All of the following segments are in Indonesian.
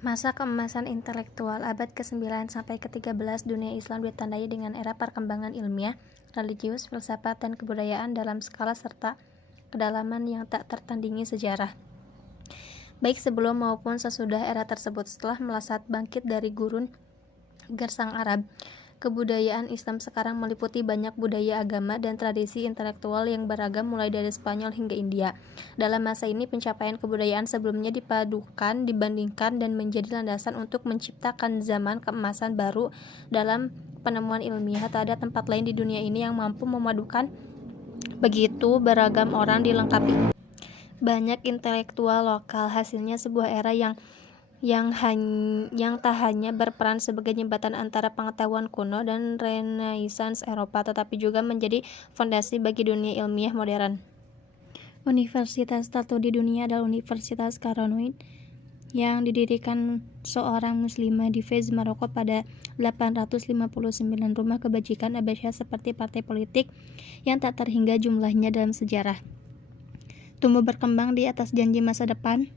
Masa keemasan intelektual abad ke-9 sampai ke-13 dunia Islam ditandai dengan era perkembangan ilmiah, religius, filsafat, dan kebudayaan dalam skala serta kedalaman yang tak tertandingi sejarah. Baik sebelum maupun sesudah era tersebut, setelah melesat bangkit dari gurun gersang Arab, kebudayaan Islam sekarang meliputi banyak budaya agama dan tradisi intelektual yang beragam mulai dari Spanyol hingga India. Dalam masa ini, pencapaian kebudayaan sebelumnya dipadukan, dibandingkan, dan menjadi landasan untuk menciptakan zaman keemasan baru dalam penemuan ilmiah. Tak ada tempat lain di dunia ini yang mampu memadukan begitu beragam orang dilengkapi banyak intelektual lokal. Hasilnya sebuah era yang tak hanya berperan sebagai jembatan antara pengetahuan kuno dan Renaissance Eropa, tetapi juga menjadi fondasi bagi dunia ilmiah modern. Universitas tertua di dunia adalah Universitas Qarawiyyin yang didirikan seorang muslimah di Fez, Maroko pada 859. Rumah kebajikan Abbasiyah seperti partai politik yang tak terhingga jumlahnya dalam sejarah. Tumbuh berkembang di atas janji masa depan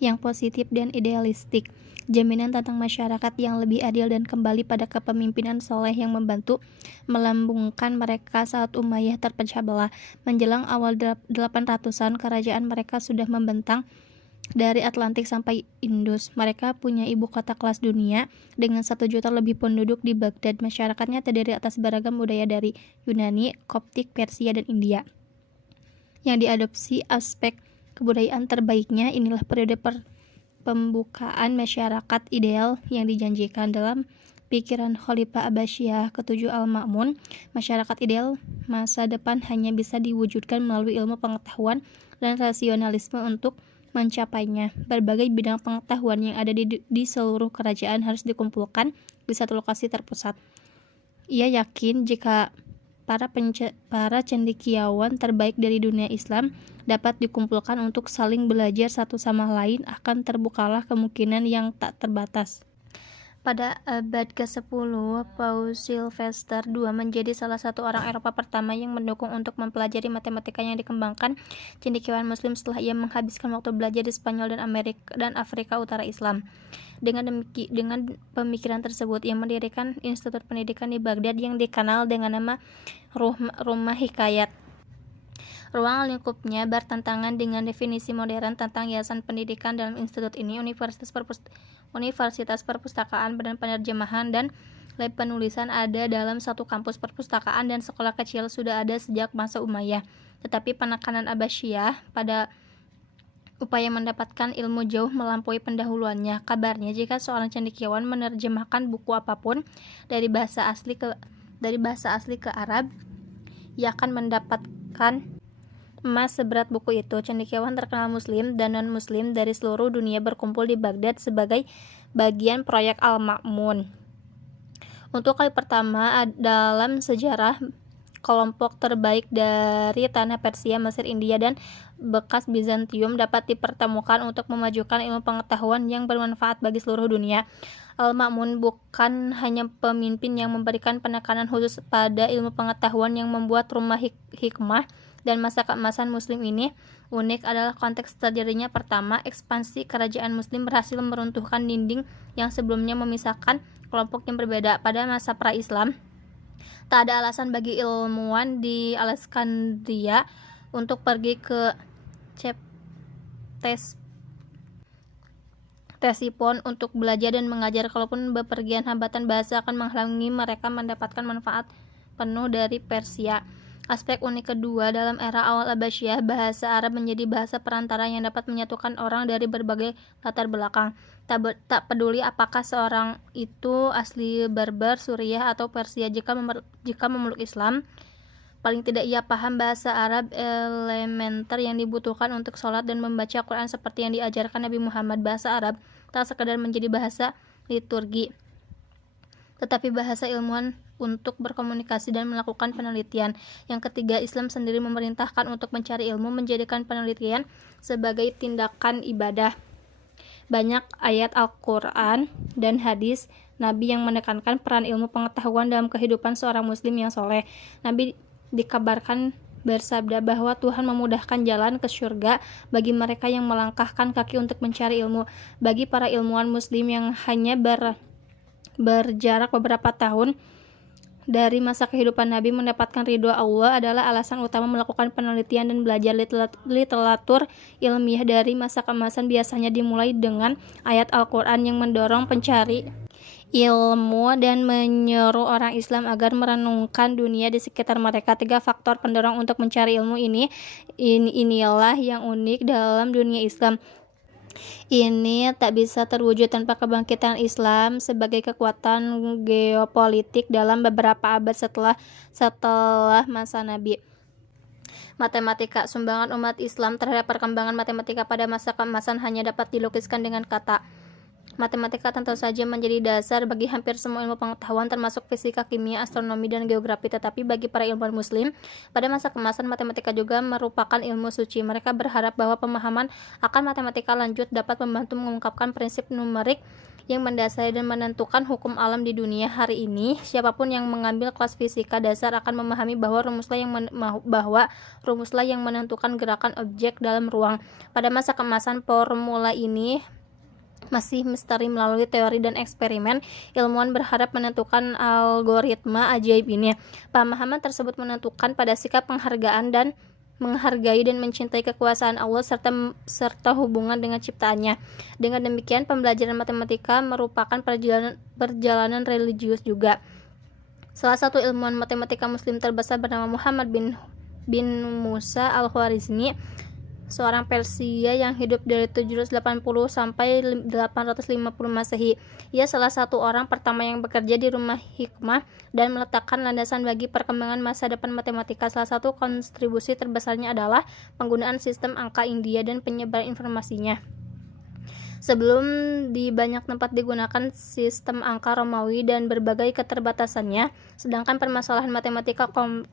yang positif dan idealistik, jaminan tentang masyarakat yang lebih adil dan kembali pada kepemimpinan soleh yang membantu melambungkan mereka saat Umayyah terpecah belah. Menjelang awal 800-an, kerajaan mereka sudah membentang dari Atlantik sampai Indus. Mereka punya ibu kota kelas dunia dengan 1 juta lebih penduduk di Baghdad. Masyarakatnya terdiri atas beragam budaya dari Yunani, Koptik, Persia, dan India yang diadopsi aspek kebudayaan terbaiknya. Inilah periode pembukaan masyarakat ideal yang dijanjikan dalam pikiran Khalifah Abbasiyah ke-7 Al-Ma'mun. Masyarakat ideal masa depan hanya bisa diwujudkan melalui ilmu pengetahuan dan rasionalisme. Untuk mencapainya, berbagai bidang pengetahuan yang ada di seluruh kerajaan harus dikumpulkan di satu lokasi terpusat. Ia yakin jika para cendekiawan terbaik dari dunia Islam dapat dikumpulkan untuk saling belajar satu sama lain, akan terbukalah kemungkinan yang tak terbatas. Pada abad ke-10, Paus Sylvester II menjadi salah satu orang Eropa pertama yang mendukung untuk mempelajari matematika yang dikembangkan cendekiawan Muslim setelah ia menghabiskan waktu belajar di Spanyol dan Afrika Utara Islam. Dengan pemikiran tersebut, ia mendirikan institut pendidikan di Baghdad yang dikenal dengan nama Rumah Hikayat. Ruang lingkupnya bertentangan dengan definisi modern tentang yayasan pendidikan. Dalam institut ini, Universitas Perpustakaan, Badan Penerjemahan, dan lab penulisan ada dalam satu kampus. Perpustakaan dan sekolah kecil sudah ada sejak masa Umayyah, tetapi penekanan Abbasiyah pada upaya mendapatkan ilmu jauh melampaui pendahuluannya. Kabarnya, jika seorang cendekiawan menerjemahkan buku apapun dari bahasa asli ke Arab, ia akan mendapatkan emas seberat buku itu. Cendekiawan terkenal Muslim dan non-Muslim dari seluruh dunia berkumpul di Baghdad sebagai bagian proyek Al-Ma'mun. Untuk kali pertama dalam sejarah, kelompok terbaik dari tanah Persia, Mesir, India, dan bekas Bizantium dapat dipertemukan untuk memajukan ilmu pengetahuan yang bermanfaat bagi seluruh dunia. Al-Ma'mun bukan hanya pemimpin yang memberikan penekanan khusus pada ilmu pengetahuan yang membuat rumah hikmah dan masa keemasan Muslim ini unik adalah konteks terjadinya pertama ekspansi kerajaan Muslim berhasil meruntuhkan dinding yang sebelumnya memisahkan kelompok yang berbeda. Pada masa pra-Islam, tak ada alasan bagi ilmuwan di Alexandria untuk pergi ke Ctesiphon untuk belajar dan mengajar. Kalaupun bepergian, hambatan bahasa akan menghalangi mereka mendapatkan manfaat penuh dari Persia. Aspek unik kedua, dalam era awal Abbasiyah, bahasa Arab menjadi bahasa perantara yang dapat menyatukan orang dari berbagai latar belakang. Tak peduli apakah seorang itu asli Berber, Suriah, atau Persia, jika memeluk Islam, paling tidak ia paham bahasa Arab elementer yang dibutuhkan untuk sholat dan membaca Quran seperti yang diajarkan Nabi Muhammad. Bahasa Arab tak sekadar menjadi bahasa liturgi, tetapi bahasa ilmuwan untuk berkomunikasi dan melakukan penelitian. Yang ketiga, Islam sendiri memerintahkan untuk mencari ilmu, menjadikan penelitian sebagai tindakan ibadah. Banyak ayat Al-Quran dan hadis Nabi yang menekankan peran ilmu pengetahuan dalam kehidupan seorang Muslim yang soleh. Nabi dikabarkan bersabda bahwa Tuhan memudahkan jalan ke surga bagi mereka yang melangkahkan kaki untuk mencari ilmu. Bagi para ilmuwan muslim yang hanya berjarak beberapa tahun dari masa kehidupan Nabi, mendapatkan ridho Allah adalah alasan utama melakukan penelitian dan belajar literatur ilmiah dari masa keemasan. Biasanya dimulai dengan ayat Al-Quran yang mendorong pencari ilmu dan menyeru orang Islam agar merenungkan dunia di sekitar mereka. 3 faktor pendorong untuk mencari ilmu inilah yang unik dalam dunia Islam. Ini tak bisa terwujud tanpa kebangkitan Islam sebagai kekuatan geopolitik dalam beberapa abad setelah masa Nabi. Matematika. Sumbangan umat Islam terhadap perkembangan matematika pada masa keemasan hanya dapat dilukiskan dengan kata. Matematika tentu saja menjadi dasar bagi hampir semua ilmu pengetahuan termasuk fisika, kimia, astronomi, dan geografi. Tetapi bagi para ilmuwan muslim, pada masa kemasan matematika juga merupakan ilmu suci. Mereka berharap bahwa pemahaman akan matematika lanjut dapat membantu mengungkapkan prinsip numerik yang mendasari dan menentukan hukum alam di dunia hari ini. Siapapun yang mengambil kelas fisika dasar akan memahami bahwa rumuslah yang menentukan gerakan objek dalam ruang. Pada masa kemasan, formula ini masih misteri. Melalui teori dan eksperimen, ilmuwan berharap menentukan algoritma ajaib ini. Pemahaman tersebut menentukan pada sikap menghargai dan mencintai kekuasaan Allah serta hubungan dengan ciptaannya. Dengan demikian, pembelajaran matematika merupakan perjalanan religius juga. Salah satu ilmuwan matematika muslim terbesar bernama Muhammad bin Musa al-Khwarizmi, seorang Persia yang hidup dari 780 sampai 850 Masehi. Ia salah satu orang pertama yang bekerja di rumah hikmah dan meletakkan landasan bagi perkembangan masa depan matematika. Salah satu kontribusi terbesarnya adalah penggunaan sistem angka India dan penyebaran informasinya. Sebelum di banyak tempat digunakan sistem angka Romawi dan berbagai keterbatasannya, sedangkan permasalahan matematika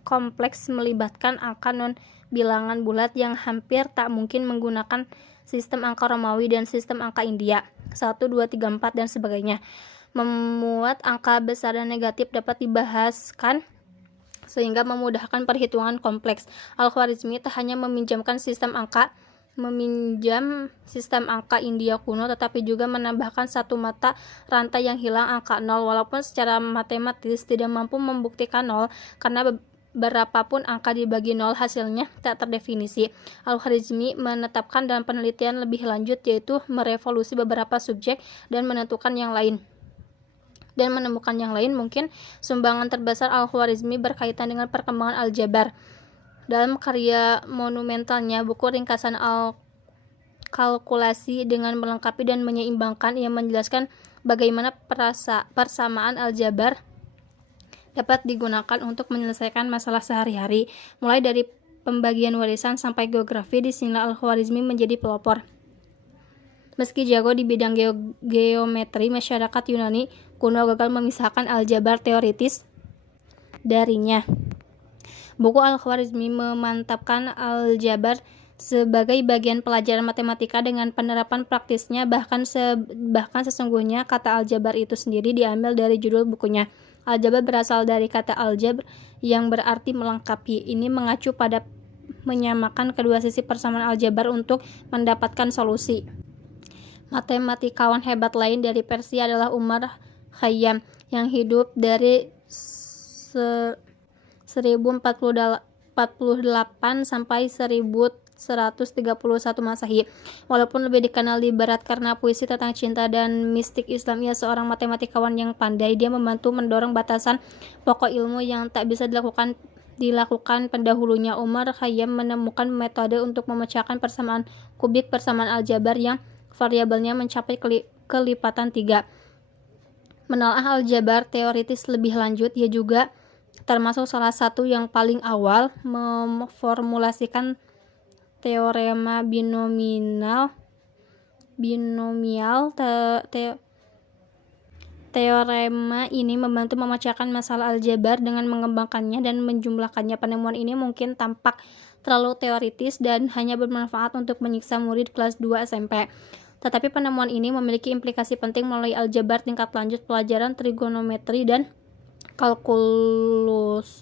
kompleks melibatkan angka non-bilangan bulat yang hampir tak mungkin menggunakan sistem angka Romawi dan sistem angka India 1, 2, 3, 4 dan sebagainya. Memuat angka besar dan negatif dapat dibahaskan sehingga memudahkan perhitungan kompleks. Al-Khwarizmi tak hanya meminjam sistem angka India kuno, tetapi juga menambahkan satu mata rantai yang hilang, angka 0. Walaupun secara matematis tidak mampu membuktikan 0 karena berapapun angka dibagi 0 hasilnya tak terdefinisi, Al-Khwarizmi menetapkan dalam penelitian lebih lanjut, yaitu merevolusi beberapa subjek dan menemukan yang lain. Mungkin sumbangan terbesar Al-Khwarizmi berkaitan dengan perkembangan aljabar. Dalam karya monumentalnya, buku ringkasan kalkulasi dengan melengkapi dan menyeimbangkan, ia menjelaskan bagaimana persamaan aljabar dapat digunakan untuk menyelesaikan masalah sehari-hari, mulai dari pembagian warisan sampai geografi. Disinilah Al-Khwarizmi menjadi pelopor. Meski jago di bidang geometri, masyarakat Yunani kuno gagal memisahkan aljabar teoritis darinya. Buku Al-Khwarizmi memantapkan aljabar sebagai bagian pelajaran matematika dengan penerapan praktisnya. Bahkan sesungguhnya kata aljabar itu sendiri diambil dari judul bukunya. Aljabar berasal dari kata aljabr yang berarti melengkapi. Ini mengacu pada menyamakan kedua sisi persamaan aljabar untuk mendapatkan solusi. Matematikawan hebat lain dari Persia adalah Umar Khayyam yang hidup dari 1048 sampai 1131 Masehi. Walaupun lebih dikenal di barat karena puisi tentang cinta dan mistik Islam, ia seorang matematikawan yang pandai. Dia membantu mendorong batasan pokok ilmu yang tak bisa dilakukan pendahulunya. Umar Khayyam menemukan metode untuk memecahkan persamaan kubik persamaan aljabar yang variabelnya mencapai kelipatan 3. Menelaah aljabar teoritis lebih lanjut, ia juga termasuk salah satu yang paling awal memformulasikan teorema binomial. Teorema ini membantu memecahkan masalah aljabar dengan mengembangkannya dan menjumlahkannya. Penemuan ini mungkin tampak terlalu teoritis dan hanya bermanfaat untuk menyiksa murid kelas 2 SMP. Tetapi penemuan ini memiliki implikasi penting melalui aljabar tingkat lanjut, pelajaran trigonometri dan kalkulus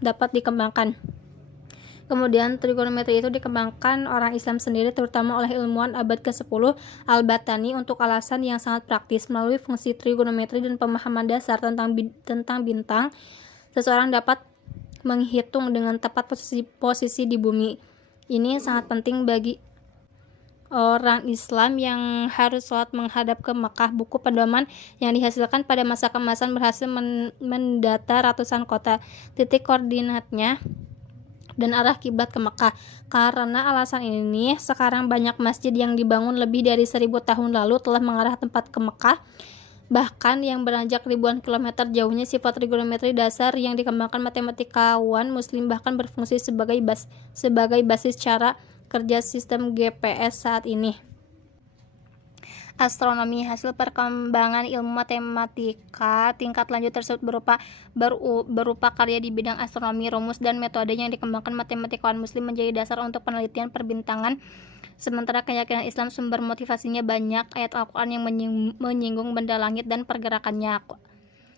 dapat dikembangkan. Kemudian trigonometri itu dikembangkan orang Islam sendiri, terutama oleh ilmuwan abad ke-10 Al-Battani untuk alasan yang sangat praktis. Melalui fungsi trigonometri dan pemahaman dasar tentang bintang, seseorang dapat menghitung dengan tepat posisi di bumi. Ini sangat penting bagi orang Islam yang harus sholat menghadap ke Mekah. Buku pedoman yang dihasilkan pada masa keemasan berhasil mendata ratusan kota, titik koordinatnya, dan arah kiblat ke Mekah. Karena alasan ini, sekarang banyak masjid yang dibangun lebih dari 1000 tahun lalu telah mengarah tempat ke Mekah. Bahkan yang beranjak ribuan kilometer jauhnya, sifat trigonometri dasar yang dikembangkan matematikawan Muslim bahkan berfungsi sebagai basis cara kerja sistem GPS saat ini. Astronomi, hasil perkembangan ilmu matematika tingkat lanjut tersebut berupa karya di bidang astronomi. Rumus dan metode yang dikembangkan matematikawan Muslim menjadi dasar untuk penelitian perbintangan. Sementara keyakinan Islam sumber motivasinya banyak. Ayat Al-Quran yang menyinggung benda langit dan pergerakannya.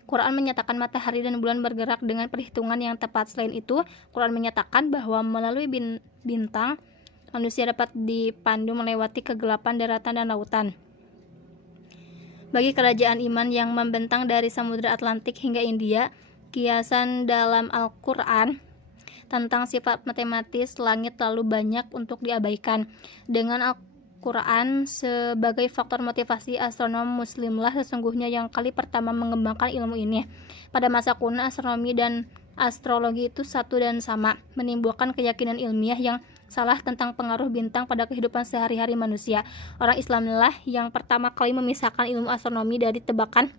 Quran menyatakan matahari dan bulan bergerak dengan perhitungan yang tepat. Selain itu, Quran menyatakan bahwa melalui bintang, manusia dapat dipandu melewati kegelapan daratan dan lautan. Bagi kerajaan iman yang membentang dari Samudra Atlantik hingga India, kiasan dalam Al-Quran tentang sifat matematis langit terlalu banyak untuk diabaikan. Dengan Al-Quran sebagai faktor motivasi, astronom Muslimlah sesungguhnya yang kali pertama mengembangkan ilmu ini. Pada masa kuno, astronomi dan astrologi itu satu dan sama, menimbulkan keyakinan ilmiah yang salah tentang pengaruh bintang pada kehidupan sehari-hari manusia. Orang Islamlah yang pertama kali memisahkan ilmu astronomi dari tebakan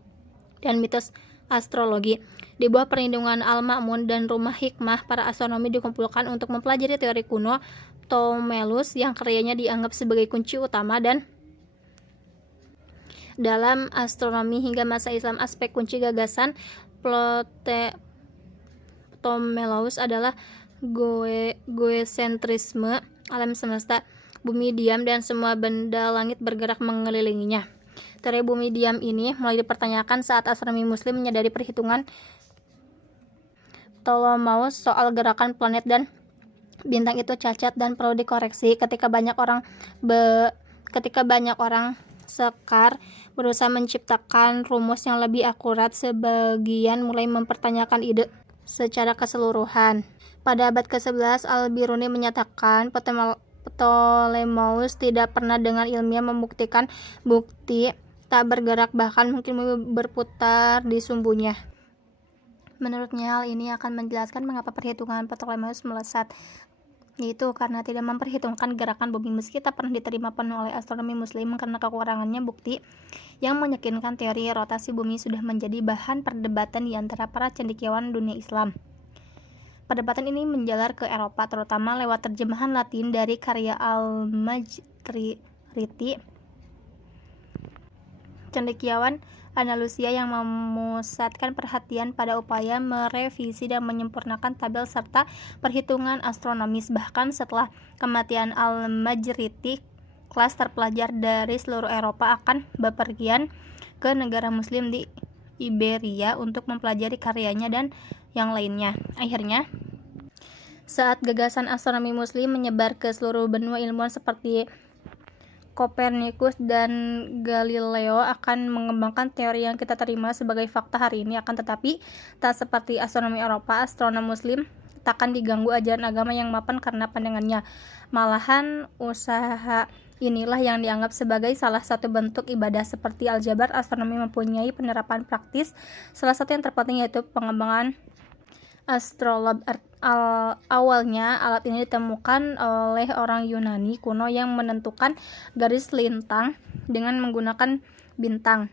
dan mitos astrologi. Di bawah perlindungan Al-Ma'mun dan Rumah Hikmah, para astronomi dikumpulkan untuk mempelajari teori kuno Ptomelus yang karyanya dianggap sebagai kunci utama dan dalam astronomi hingga masa Islam. Aspek kunci gagasan Ptomelus adalah geosentrisme, alam semesta, bumi diam dan semua benda langit bergerak mengelilinginya. Teori bumi diam ini mulai dipertanyakan saat astronomi Muslim menyadari perhitungan Ptolemeus soal gerakan planet dan bintang itu cacat dan perlu dikoreksi. Ketika banyak orang sekar berusaha menciptakan rumus yang lebih akurat, sebagian mulai mempertanyakan ide secara keseluruhan. Pada abad ke-11, Al-Biruni menyatakan Ptolemeus tidak pernah dengan ilmiah membuktikan bukti tak bergerak, bahkan mungkin berputar di sumbunya. Menurutnya, hal ini akan menjelaskan mengapa perhitungan Ptolemeus melesat, yaitu karena tidak memperhitungkan gerakan bumi. Meski tak pernah diterima penuh oleh astronomi Muslim karena kekurangannya bukti yang meyakinkan, teori rotasi bumi sudah menjadi bahan perdebatan di antara para cendekiawan dunia Islam. Perdebatan ini menjalar ke Eropa, terutama lewat terjemahan Latin dari karya Al-Majriti, cendekiawan Andalusia yang memusatkan perhatian pada upaya merevisi dan menyempurnakan tabel serta perhitungan astronomis. Bahkan setelah kematian Al-Majriti, kelas terpelajar dari seluruh Eropa akan bepergian ke negara Muslim di Iberia untuk mempelajari karyanya dan yang lainnya. Akhirnya, saat gagasan astronomi Muslim menyebar ke seluruh benua, ilmuwan seperti Kopernikus dan Galileo akan mengembangkan teori yang kita terima sebagai fakta hari ini. Akan tetapi, tak seperti astronomi Eropa, astronom Muslim takkan diganggu ajaran agama yang mapan karena pandangannya. Malahan, usaha inilah yang dianggap sebagai salah satu bentuk ibadah. Seperti aljabar, astronomi mempunyai penerapan praktis. Salah satu yang terpenting yaitu pengembangan astrolabe. Awalnya alat ini ditemukan oleh orang Yunani kuno yang menentukan garis lintang dengan menggunakan bintang.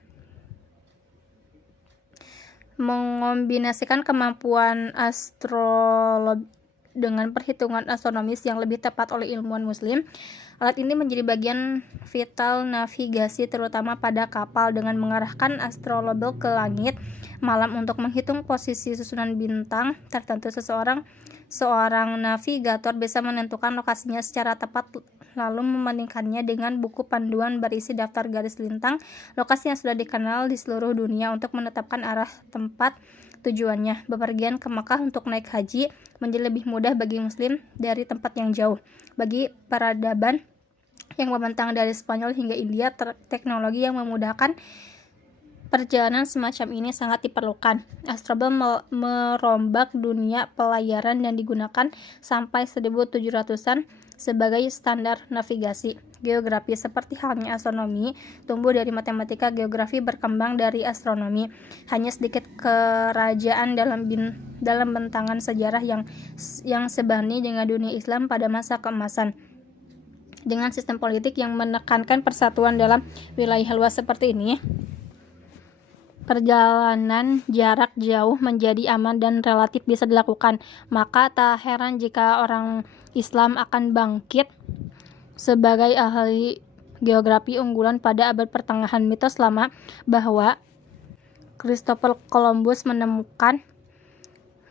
Mengombinasikan kemampuan astrolabe dengan perhitungan astronomis yang lebih tepat oleh ilmuwan Muslim, alat ini menjadi bagian vital navigasi, terutama pada kapal. Dengan mengarahkan astrolabe ke langit malam untuk menghitung posisi susunan bintang tertentu, seorang navigator bisa menentukan lokasinya secara tepat, lalu membandingkannya dengan buku panduan berisi daftar garis lintang lokasi yang sudah dikenal di seluruh dunia untuk menetapkan arah tempat tujuannya. Bepergian ke Makkah untuk naik haji menjadi lebih mudah bagi muslim dari tempat yang jauh. Bagi peradaban yang membentang dari Spanyol hingga India, teknologi yang memudahkan perjalanan semacam ini sangat diperlukan. Astrobel merombak dunia pelayaran dan digunakan sampai 1700-an sebagai standar navigasi. Geografi seperti halnya astronomi tumbuh dari matematika, geografi berkembang dari astronomi. Hanya sedikit kerajaan dalam bentangan sejarah yang sebanding dengan dunia Islam pada masa keemasan. Dengan sistem politik yang menekankan persatuan dalam wilayah luas seperti ini, perjalanan jarak jauh menjadi aman dan relatif bisa dilakukan. Maka tak heran jika orang Islam akan bangkit sebagai ahli geografi unggulan pada abad pertengahan. Mitos lama bahwa Christopher Columbus menemukan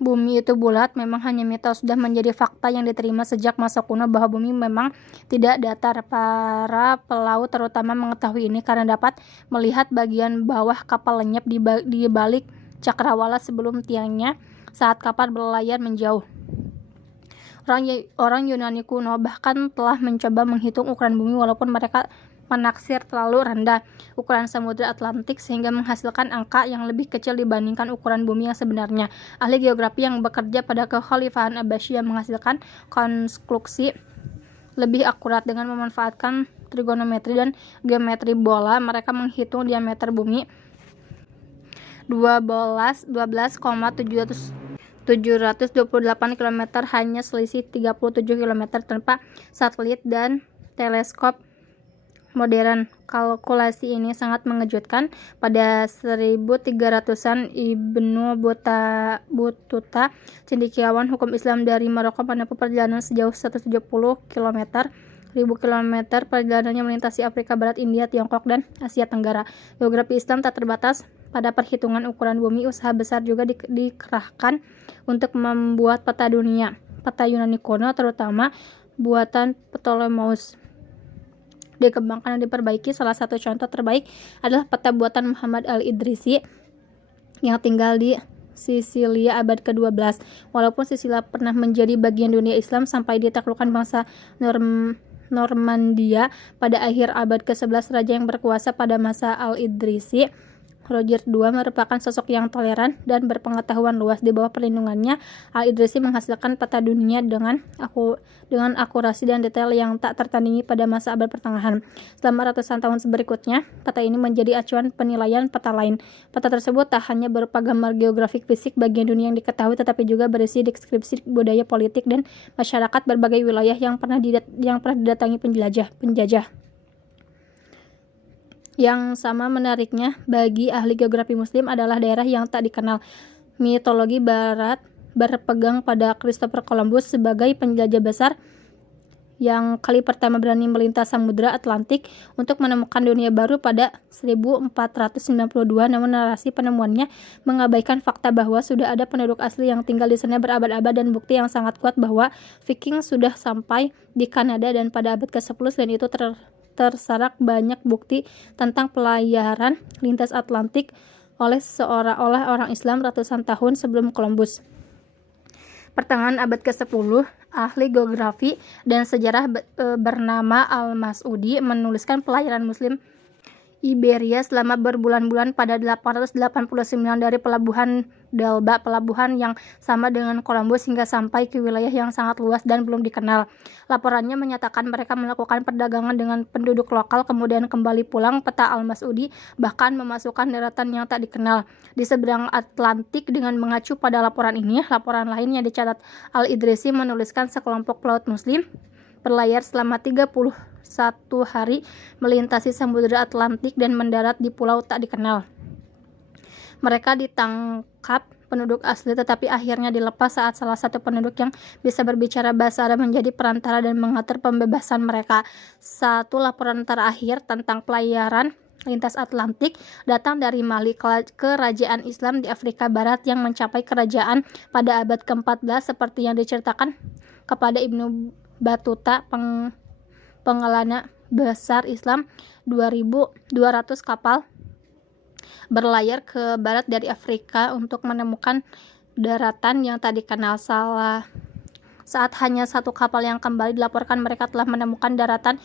bumi itu bulat memang hanya mitos, sudah menjadi fakta yang diterima sejak masa kuno bahwa bumi memang tidak datar. Para pelaut terutama mengetahui ini karena dapat melihat bagian bawah kapal lenyap di balik cakrawala sebelum tiangnya saat kapal berlayar menjauh. Orang Yunani kuno bahkan telah mencoba menghitung ukuran bumi walaupun mereka menaksir terlalu rendah ukuran Samudra Atlantik sehingga menghasilkan angka yang lebih kecil dibandingkan ukuran bumi yang sebenarnya. Ahli geografi yang bekerja pada Kekhalifahan Abbasiyah menghasilkan konstruksi lebih akurat dengan memanfaatkan trigonometri dan geometri bola. Mereka menghitung diameter bumi 728 km, hanya selisih 37 km tanpa satelit dan teleskop modern. Kalkulasi ini sangat mengejutkan. Pada 1300-an Ibnu Battuta, cendekiawan hukum Islam dari Maroko, menempuh perjalanan sejauh 170 km. 1000 km perjalanannya melintasi Afrika Barat, India, Tiongkok, dan Asia Tenggara. Geografi Islam tak terbatas pada perhitungan ukuran bumi. Usaha besar juga dikerahkan untuk membuat peta dunia. Peta Yunani kuno, terutama buatan Ptolemeus, dikembangkan dan diperbaiki. Salah satu contoh terbaik adalah peta buatan Muhammad al-Idrisi yang tinggal di Sisilia abad ke-12. Walaupun Sisilia pernah menjadi bagian dunia Islam sampai ditaklukkan bangsa Normandia pada akhir abad ke-11, raja yang berkuasa pada masa al-Idrisi, Roger II, merupakan sosok yang toleran dan berpengetahuan luas. Di bawah perlindungannya, Al-Idrisi menghasilkan peta dunia dengan akurasi dan detail yang tak tertandingi pada masa abad pertengahan. Selama ratusan tahun berikutnya, peta ini menjadi acuan penilaian peta lain. Peta tersebut tak hanya berupa gambar geografik fisik bagian dunia yang diketahui, tetapi juga berisi deskripsi budaya, politik, dan masyarakat berbagai wilayah yang pernah didatangi penjajah. Yang sama menariknya bagi ahli geografi muslim adalah daerah yang tak dikenal. Mitologi barat berpegang pada Christopher Columbus sebagai penjelajah besar yang kali pertama berani melintas Samudra Atlantik untuk menemukan dunia baru pada 1492. Namun narasi penemuannya mengabaikan fakta bahwa sudah ada penduduk asli yang tinggal di sana berabad-abad, dan bukti yang sangat kuat bahwa Viking sudah sampai di Kanada dan pada abad ke-10. Selain itu tersarak banyak bukti tentang pelayaran lintas Atlantik oleh orang Islam ratusan tahun sebelum Columbus. Pertengahan abad ke-10, ahli geografi dan sejarah bernama Al-Mas'udi menuliskan pelayaran Muslim Iberia selama berbulan-bulan pada 889 dari pelabuhan D'Elba, pelabuhan yang sama dengan Columbus, hingga sampai ke wilayah yang sangat luas dan belum dikenal. Laporannya menyatakan mereka melakukan perdagangan dengan penduduk lokal, kemudian kembali pulang. Peta Al-Mas'udi bahkan memasukkan daratan yang tak dikenal di seberang Atlantik. Dengan mengacu pada laporan ini, laporan lain yang dicatat Al-Idrisi menuliskan sekelompok pelaut Muslim berlayar selama 31 hari melintasi Samudra Atlantik dan mendarat di pulau tak dikenal. Mereka ditangkap penduduk asli, tetapi akhirnya dilepas saat salah satu penduduk yang bisa berbicara bahasa Arab menjadi perantara dan mengatur pembebasan mereka. Satu laporan terakhir tentang pelayaran lintas Atlantik datang dari Malik, kerajaan Islam di Afrika Barat yang mencapai kerajaan pada abad ke-14 seperti yang diceritakan kepada Ibnu Battuta, pengelana besar Islam. 2.200 kapal berlayar ke barat dari Afrika untuk menemukan daratan yang tak dikenal. Saat hanya satu kapal yang kembali dilaporkan mereka telah menemukan daratan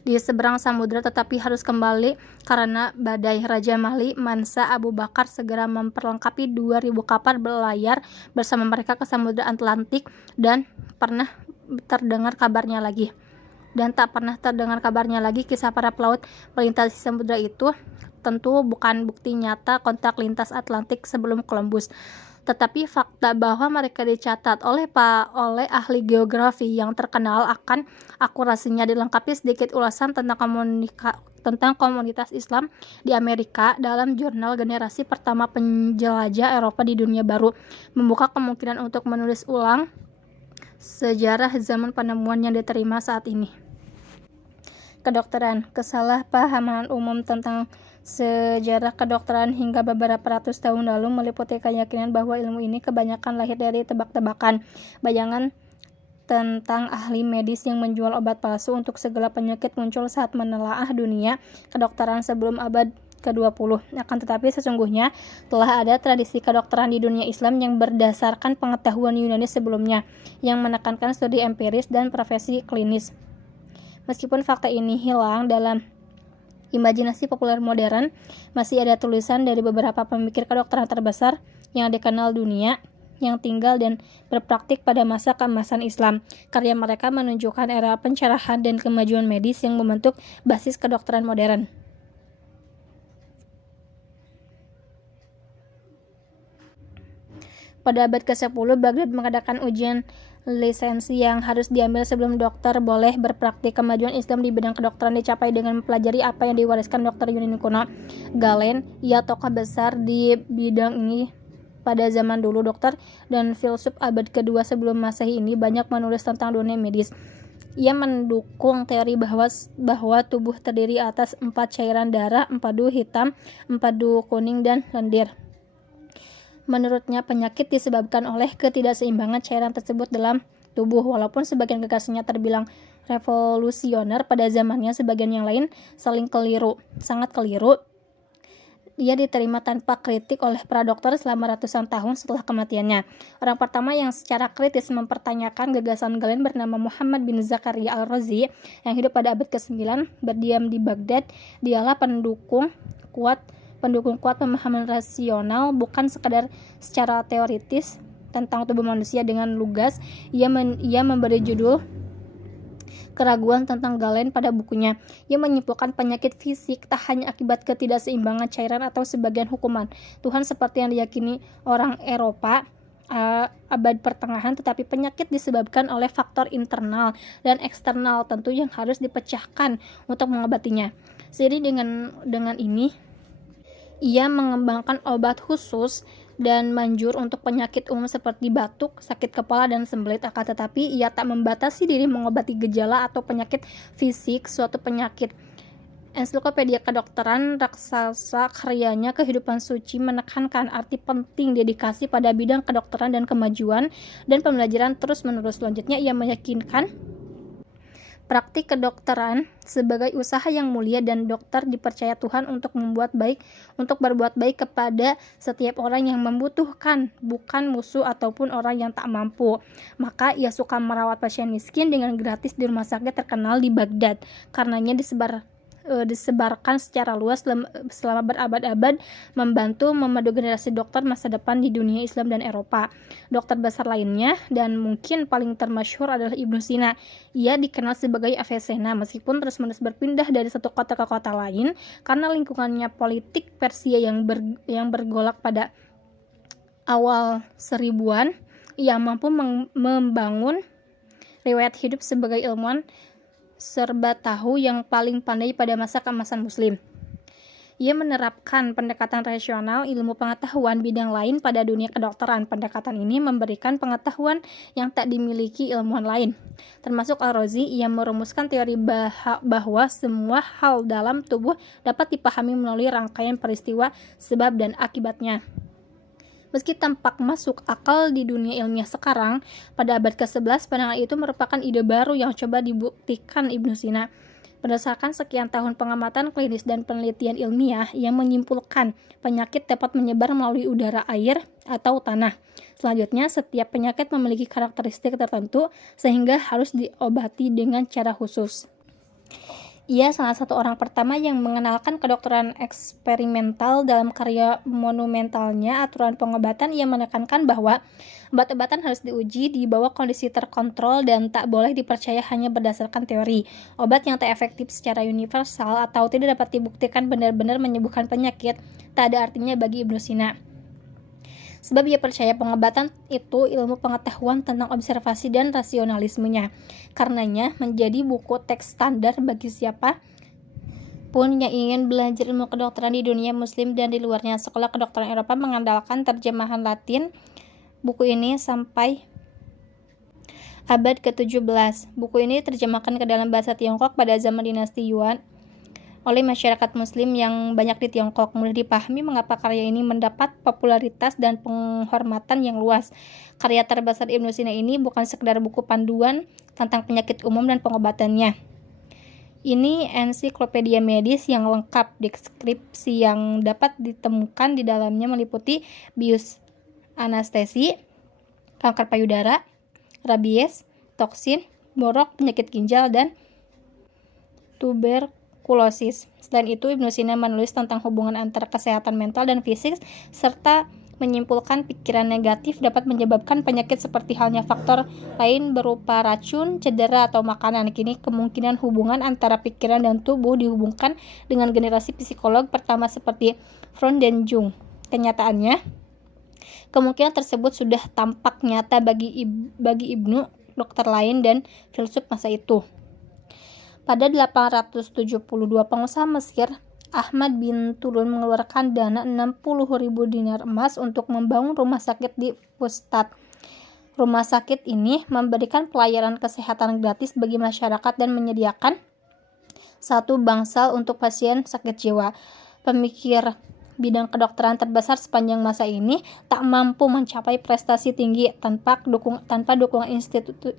di seberang samudra, tetapi harus kembali karena badai. Raja Mali, Mansa Abu Bakar, segera memperlengkapi 2.000 kapal berlayar bersama mereka ke Samudra Atlantik dan tak pernah terdengar kabarnya lagi. Kisah para pelaut melintasi samudra itu tentu bukan bukti nyata kontak lintas Atlantik sebelum Columbus, tetapi fakta bahwa mereka dicatat oleh ahli geografi yang terkenal akan akurasinya. Dilengkapi sedikit ulasan tentang komunitas Islam di Amerika dalam jurnal Generasi Pertama Penjelajah Eropa di Dunia Baru, membuka kemungkinan untuk menulis ulang sejarah zaman penemuan yang diterima saat ini. Kedokteran. Kesalahpahaman umum tentang sejarah kedokteran hingga beberapa ratus tahun lalu meliputi keyakinan bahwa ilmu ini kebanyakan lahir dari tebak-tebakan. Bayangan tentang ahli medis yang menjual obat palsu untuk segala penyakit muncul saat menelaah dunia kedokteran sebelum abad ke-20. Akan tetapi sesungguhnya telah ada tradisi kedokteran di dunia Islam yang berdasarkan pengetahuan Yunani sebelumnya, yang menekankan studi empiris dan profesi klinis. Meskipun fakta ini hilang dalam imajinasi populer modern, masih ada tulisan dari beberapa pemikir kedokteran terbesar yang dikenal dunia yang tinggal dan berpraktik pada masa keemasan Islam. Karya mereka menunjukkan era pencerahan dan kemajuan medis yang membentuk basis kedokteran modern. Pada abad ke-10, Baghdad mengadakan ujian lisensi yang harus diambil sebelum dokter boleh berpraktik. Kemajuan Islam di bidang kedokteran dicapai dengan mempelajari apa yang diwariskan dokter Yunani kuno. Galen, ia tokoh besar di bidang ini pada zaman dulu. Dokter dan filsuf abad kedua sebelum Masehi ini banyak menulis tentang dunia medis. Ia mendukung teori bahwa tubuh terdiri atas 4 cairan darah, empedu hitam, empedu kuning, dan lendir. Menurutnya, penyakit disebabkan oleh ketidakseimbangan cairan tersebut dalam tubuh. Walaupun sebagian gagasannya terbilang revolusioner pada zamannya, sebagian yang lain sangat keliru. Ia diterima tanpa kritik oleh para dokter selama ratusan tahun setelah kematiannya. Orang pertama yang secara kritis mempertanyakan gagasan Galen bernama Muhammad bin Zakaria al-Razi yang hidup pada abad ke-9, berdiam di Baghdad. Dialah pendukung kuat pemahaman rasional, bukan sekadar secara teoritis tentang tubuh manusia dengan lugas. Ia memberi judul keraguan tentang Galen pada bukunya. Ia menyimpulkan penyakit fisik tak hanya akibat ketidakseimbangan cairan atau sebagian hukuman Tuhan seperti yang diyakini orang Eropa abad pertengahan, tetapi penyakit disebabkan oleh faktor internal dan eksternal tentu yang harus dipecahkan untuk mengobatinya. Seiring dengan ini, ia mengembangkan obat khusus dan manjur untuk penyakit umum seperti batuk, sakit kepala, dan sembelit. Akan tetapi ia tak membatasi diri mengobati gejala atau penyakit fisik suatu penyakit. Ensiklopedia Kedokteran raksasa karyanya Kehidupan Suci menekankan arti penting dedikasi pada bidang kedokteran dan kemajuan dan pembelajaran terus-menerus. Selanjutnya, ia meyakinkan praktik kedokteran sebagai usaha yang mulia dan dokter dipercaya Tuhan untuk berbuat baik kepada setiap orang yang membutuhkan, bukan musuh ataupun orang yang tak mampu. Maka ia suka merawat pasien miskin dengan gratis di rumah sakit terkenal di Baghdad. Karenanya disebarkan secara luas selama berabad-abad, membantu memadu generasi dokter masa depan di dunia Islam dan Eropa. Dokter besar lainnya dan mungkin paling termasyhur adalah Ibnu Sina. Ia dikenal sebagai Avicenna, meskipun terus-menerus berpindah dari satu kota ke kota lain karena lingkungannya politik Persia yang bergolak pada awal 1000-an. Ia mampu membangun riwayat hidup sebagai ilmuwan serba tahu yang paling pandai pada masa keemasan Muslim. Ia menerapkan pendekatan rasional, ilmu pengetahuan bidang lain pada dunia kedokteran. Pendekatan ini memberikan pengetahuan yang tak dimiliki ilmuwan lain. Termasuk Al-Razi, ia merumuskan teori bahwa semua hal dalam tubuh dapat dipahami melalui rangkaian peristiwa sebab dan akibatnya. Meski tampak masuk akal di dunia ilmiah sekarang, pada abad ke-11 pandangan itu merupakan ide baru yang coba dibuktikan Ibnu Sina. Berdasarkan sekian tahun pengamatan klinis dan penelitian ilmiah yang menyimpulkan penyakit dapat menyebar melalui udara, air, atau tanah. Selanjutnya, setiap penyakit memiliki karakteristik tertentu sehingga harus diobati dengan cara khusus. Ia salah satu orang pertama yang mengenalkan kedokteran eksperimental. Dalam karya monumentalnya Aturan Pengobatan, ia menekankan bahwa obat-obatan harus diuji di bawah kondisi terkontrol dan tak boleh dipercaya hanya berdasarkan teori. Obat yang tak efektif secara universal atau tidak dapat dibuktikan benar-benar menyembuhkan penyakit tak ada artinya bagi Ibnu Sina. Sebab ia percaya pengobatan itu ilmu pengetahuan tentang observasi dan rasionalismenya. Karenanya menjadi buku teks standar bagi siapa pun yang ingin belajar ilmu kedokteran di dunia muslim dan di luarnya. Sekolah kedokteran Eropa mengandalkan terjemahan Latin buku ini sampai abad ke-17. Buku ini terjemahkan ke dalam bahasa Tiongkok pada zaman dinasti Yuan oleh masyarakat muslim yang banyak di Tiongkok. Mudah dipahami mengapa karya ini mendapat popularitas dan penghormatan yang luas. Karya terbesar Ibnu Sina ini bukan sekedar buku panduan tentang penyakit umum dan pengobatannya. Ini ensiklopedia medis yang lengkap. Deskripsi yang dapat ditemukan di dalamnya meliputi bius anestesi, kanker payudara, rabies, toksin, borok, penyakit ginjal, dan tuberkulosis. Selain itu, Ibnu Sina menulis tentang hubungan antara kesehatan mental dan fisik, serta menyimpulkan pikiran negatif dapat menyebabkan penyakit seperti halnya faktor lain berupa racun, cedera, atau makanan. Kini kemungkinan hubungan antara pikiran dan tubuh dihubungkan dengan generasi psikolog pertama seperti Freud dan Jung. Kenyataannya, kemungkinan tersebut sudah tampak nyata bagi Ibnu, dokter lain, dan filsuf masa itu. Pada 872, pengusaha Mesir Ahmad bin Tulun mengeluarkan dana 60.000 dinar emas untuk membangun rumah sakit di Fustat. Rumah sakit ini memberikan pelayanan kesehatan gratis bagi masyarakat dan menyediakan satu bangsal untuk pasien sakit jiwa. Pemikir bidang kedokteran terbesar sepanjang masa ini tak mampu mencapai prestasi tinggi tanpa dukungan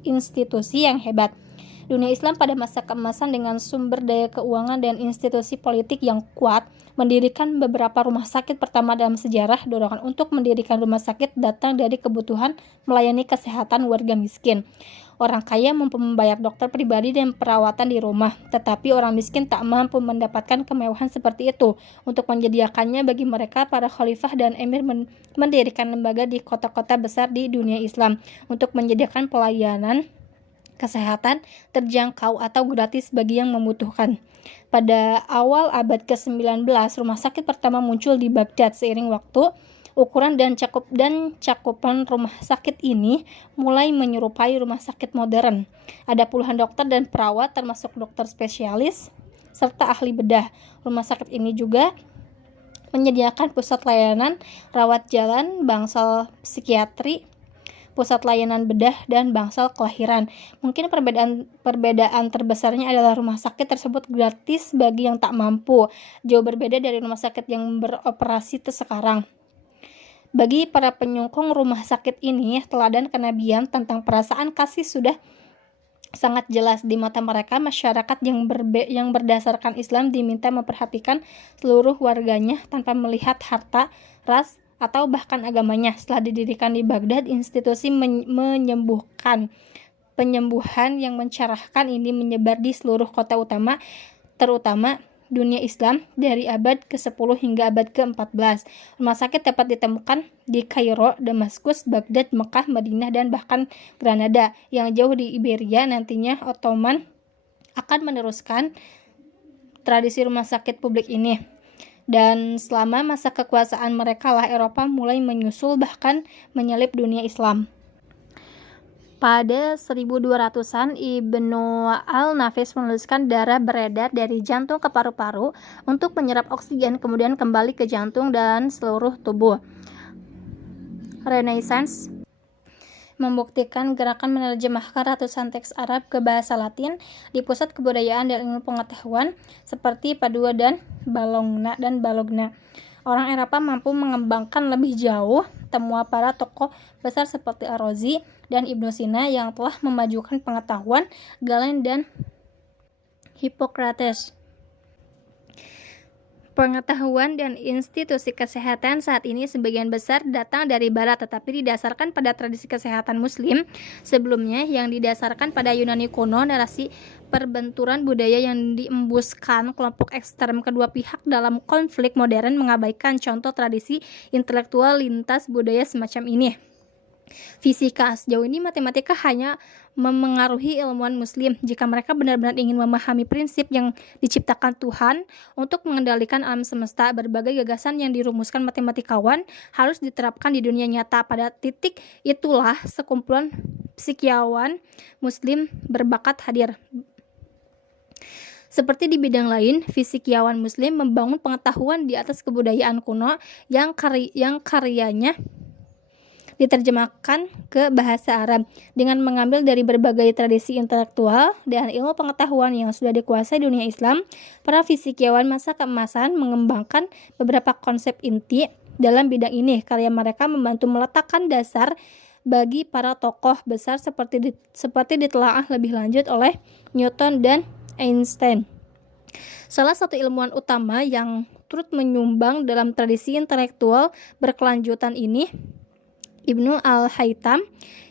institusi yang hebat. Dunia Islam pada masa keemasan dengan sumber daya keuangan dan institusi politik yang kuat mendirikan beberapa rumah sakit pertama dalam sejarah. Dorongan untuk mendirikan rumah sakit datang dari kebutuhan melayani kesehatan warga miskin. Orang kaya mampu membayar dokter pribadi dan perawatan di rumah, tetapi orang miskin tak mampu mendapatkan kemewahan seperti itu. Untuk menyediakannya bagi mereka, para khalifah dan emir mendirikan lembaga di kota-kota besar di dunia Islam untuk menyediakan pelayanan kesehatan terjangkau atau gratis bagi yang membutuhkan. Pada awal abad ke-19, rumah sakit pertama muncul di Baghdad. Seiring waktu, ukuran dan cakupan rumah sakit ini mulai menyerupai rumah sakit modern. Ada puluhan dokter dan perawat, termasuk dokter spesialis serta ahli bedah. Rumah sakit ini juga menyediakan pusat layanan rawat jalan, bangsal psikiatri, pusat layanan bedah, dan bangsal kelahiran. Mungkin perbedaan terbesarnya adalah rumah sakit tersebut gratis bagi yang tak mampu, jauh berbeda dari rumah sakit yang beroperasi sekarang. Bagi para penyokong rumah sakit ini, teladan kenabian tentang perasaan kasih sudah sangat jelas di mata mereka. Masyarakat yang berdasarkan Islam diminta memperhatikan seluruh warganya tanpa melihat harta, ras, atau bahkan agamanya. Setelah didirikan di Baghdad, institusi penyembuhan yang mencerahkan ini menyebar di seluruh kota utama, terutama dunia Islam dari abad ke-10 hingga abad ke-14. Rumah sakit dapat ditemukan di Kairo, Damaskus, Baghdad, Mekah, Madinah, dan bahkan Granada yang jauh di Iberia. Nantinya Ottoman akan meneruskan tradisi rumah sakit publik ini. Dan selama masa kekuasaan mereka lah Eropa mulai menyusul bahkan menyalip dunia Islam. Pada 1200-an, Ibnu al-Nafis menuliskan darah beredar dari jantung ke paru-paru untuk menyerap oksigen, kemudian kembali ke jantung dan seluruh tubuh. Renaissance membuktikan gerakan menerjemahkan ratusan teks Arab ke bahasa Latin di pusat kebudayaan dan ilmu pengetahuan seperti Padua dan Bologna. Orang Eropa mampu mengembangkan lebih jauh temuan para tokoh besar seperti Ar-Razi dan Ibnu Sina yang telah memajukan pengetahuan, Galen dan Hippocrates. Pengetahuan dan institusi kesehatan saat ini sebagian besar datang dari Barat, tetapi didasarkan pada tradisi kesehatan Muslim sebelumnya yang didasarkan pada Yunani kuno. Narasi perbenturan budaya yang diembuskan kelompok ekstrem kedua pihak dalam konflik modern mengabaikan contoh tradisi intelektual lintas budaya semacam ini. Fisika. Sejauh ini matematika hanya memengaruhi ilmuwan Muslim. Jika mereka benar-benar ingin memahami prinsip yang diciptakan Tuhan untuk mengendalikan alam semesta, berbagai gagasan yang dirumuskan matematikawan harus diterapkan di dunia nyata. Pada titik itulah sekumpulan psikiawan Muslim berbakat hadir. Seperti di bidang lain, fisikiawan Muslim membangun pengetahuan di atas kebudayaan kuno yang karyanya diterjemahkan ke bahasa Arab dengan mengambil dari berbagai tradisi intelektual dan ilmu pengetahuan yang sudah dikuasai dunia Islam. Para fisikiawan masa keemasan mengembangkan beberapa konsep inti dalam bidang ini. Karya mereka membantu meletakkan dasar bagi para tokoh besar seperti ditelaah lebih lanjut oleh Newton dan Einstein. Salah satu ilmuwan utama yang turut menyumbang dalam tradisi intelektual berkelanjutan ini Ibnu al-Haytham.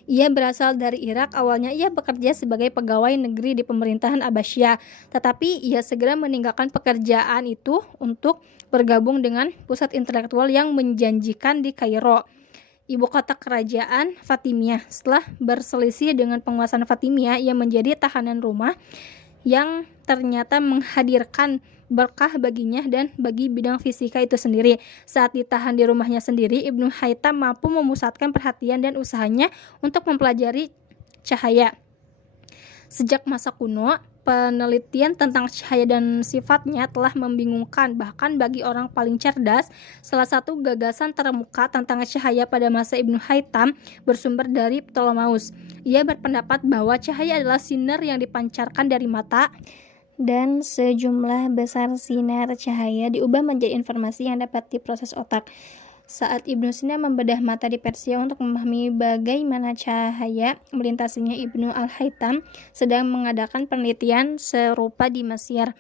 Ia berasal dari Irak. Awalnya ia bekerja sebagai pegawai negeri di pemerintahan Abbasiyah, tetapi ia segera meninggalkan pekerjaan itu untuk bergabung dengan pusat intelektual yang menjanjikan di Kairo, ibu kota kerajaan Fatimiyah. Setelah berselisih dengan penguasaan Fatimiyah, ia menjadi tahanan rumah yang ternyata menghadirkan berkah baginya dan bagi bidang fisika itu sendiri. Saat ditahan di rumahnya sendiri, Ibnu Haytham mampu memusatkan perhatian dan usahanya untuk mempelajari cahaya. Sejak masa kuno, penelitian tentang cahaya dan sifatnya telah membingungkan bahkan bagi orang paling cerdas. Salah satu gagasan terkemuka tentang cahaya pada masa Ibnu Haytham bersumber dari Ptolemeus. Ia berpendapat bahwa cahaya adalah sinar yang dipancarkan dari mata, dan sejumlah besar sinar cahaya diubah menjadi informasi yang dapat diproses otak. Saat Ibnu Sina membedah mata di Persia untuk memahami bagaimana cahaya melintasinya, Ibnu al-Haytham sedang mengadakan penelitian serupa di Mesir.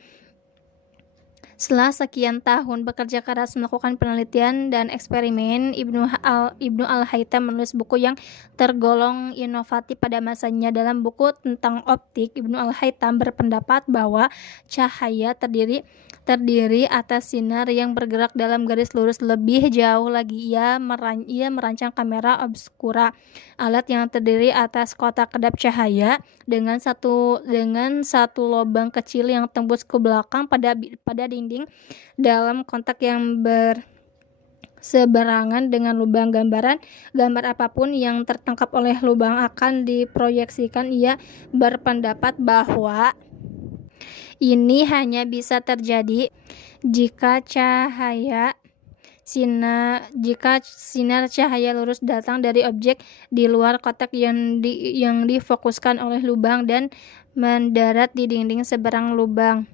Setelah sekian tahun bekerja keras melakukan penelitian dan eksperimen, Ibnu al-Haytham menulis buku yang tergolong inovatif pada masanya. Dalam buku tentang optik, Ibnu al-Haytham berpendapat bahwa cahaya terdiri atas sinar yang bergerak dalam garis lurus. Lebih jauh lagi, ia merancang kamera obskura, alat yang terdiri atas kotak kedap cahaya dengan satu lubang kecil yang tembus ke belakang pada dinding dalam kontak yang berseberangan dengan lubang. Gambar apapun yang tertangkap oleh lubang akan diproyeksikan. Ia berpendapat bahwa ini hanya bisa terjadi jika sinar cahaya lurus datang dari objek di luar kotak yang difokuskan oleh lubang dan mendarat di dinding seberang lubang.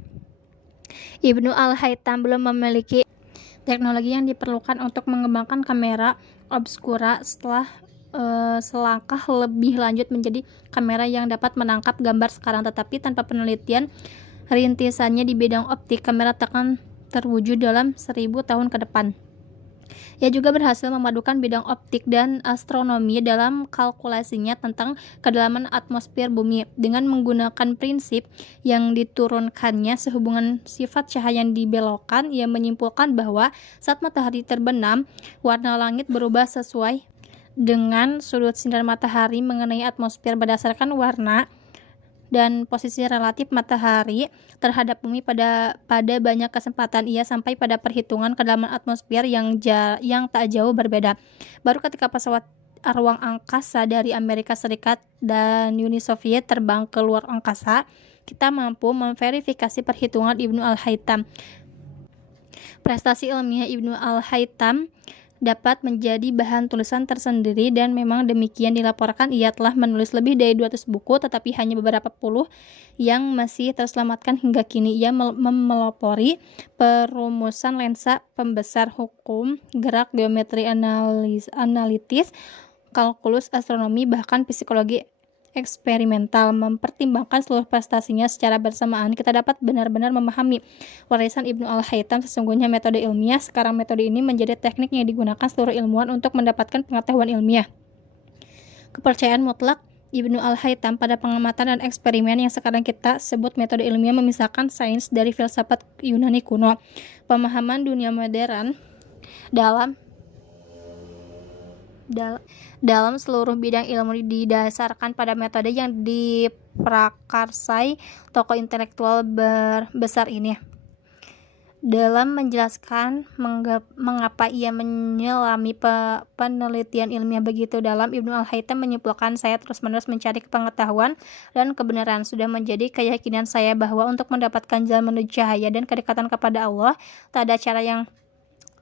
Ibnu al-Haytham belum memiliki teknologi yang diperlukan untuk mengembangkan kamera obskura setelah selangkah lebih lanjut menjadi kamera yang dapat menangkap gambar sekarang. Tetapi tanpa penelitian rintisannya di bidang optik, kamera takkan terwujud dalam 1000 tahun ke depan. Ia juga berhasil memadukan bidang optik dan astronomi dalam kalkulasinya tentang kedalaman atmosfer bumi. Dengan menggunakan prinsip yang diturunkannya sehubungan sifat cahaya yang dibelokkan, ia menyimpulkan bahwa saat matahari terbenam, warna langit berubah sesuai dengan sudut sinar matahari mengenai atmosfer berdasarkan warna dan posisi relatif matahari terhadap bumi. Pada banyak kesempatan ia sampai pada perhitungan kedalaman atmosfer yang tak jauh berbeda. Baru ketika pesawat ruang angkasa dari Amerika Serikat dan Uni Soviet terbang ke luar angkasa, kita mampu memverifikasi perhitungan Ibnu al-Haytham. Prestasi ilmiah Ibnu al-Haytham dapat menjadi bahan tulisan tersendiri, dan memang demikian dilaporkan. Ia telah menulis lebih dari 200 buku, tetapi hanya beberapa puluh yang masih terselamatkan hingga kini. Ia melopori perumusan lensa pembesar, hukum gerak, geometri analitis, kalkulus, astronomi, bahkan psikologi eksperimental, mempertimbangkan seluruh prestasinya secara bersamaan, kita dapat benar-benar memahami warisan Ibnu Al-Haytham. Sesungguhnya metode ilmiah, sekarang metode ini menjadi teknik yang digunakan seluruh ilmuwan untuk mendapatkan pengetahuan ilmiah. Kepercayaan mutlak Ibnu Al-Haytham pada pengamatan dan eksperimen yang sekarang kita sebut metode ilmiah memisahkan sains dari filsafat Yunani kuno. Pemahaman dunia modern dalam seluruh bidang ilmu didasarkan pada metode yang diprakarsai tokoh intelektual besar ini. Dalam menjelaskan mengapa ia menyelami penelitian ilmiah begitu dalam, Ibnu Al-Haytham menyimpulkan, saya terus-menerus mencari pengetahuan dan kebenaran. Sudah menjadi keyakinan saya bahwa untuk mendapatkan jalan menuju cahaya dan kedekatan kepada Allah, tak ada cara yang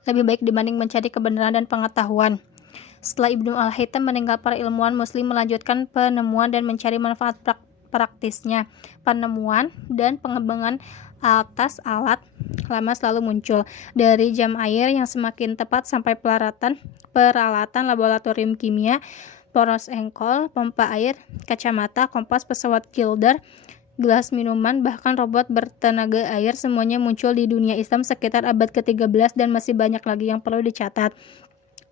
lebih baik dibanding mencari kebenaran dan pengetahuan. Setelah Ibnu Al-Haytham meninggal, para ilmuwan muslim melanjutkan penemuan dan mencari manfaat praktisnya. Penemuan dan pengembangan atas alat lama selalu muncul, dari jam air yang semakin tepat sampai peralatan laboratorium kimia, poros engkol, pompa air, kacamata, kompas, pesawat Gilder, gelas minuman, bahkan robot bertenaga air. Semuanya muncul di dunia Islam sekitar abad ke-13 dan masih banyak lagi yang perlu dicatat.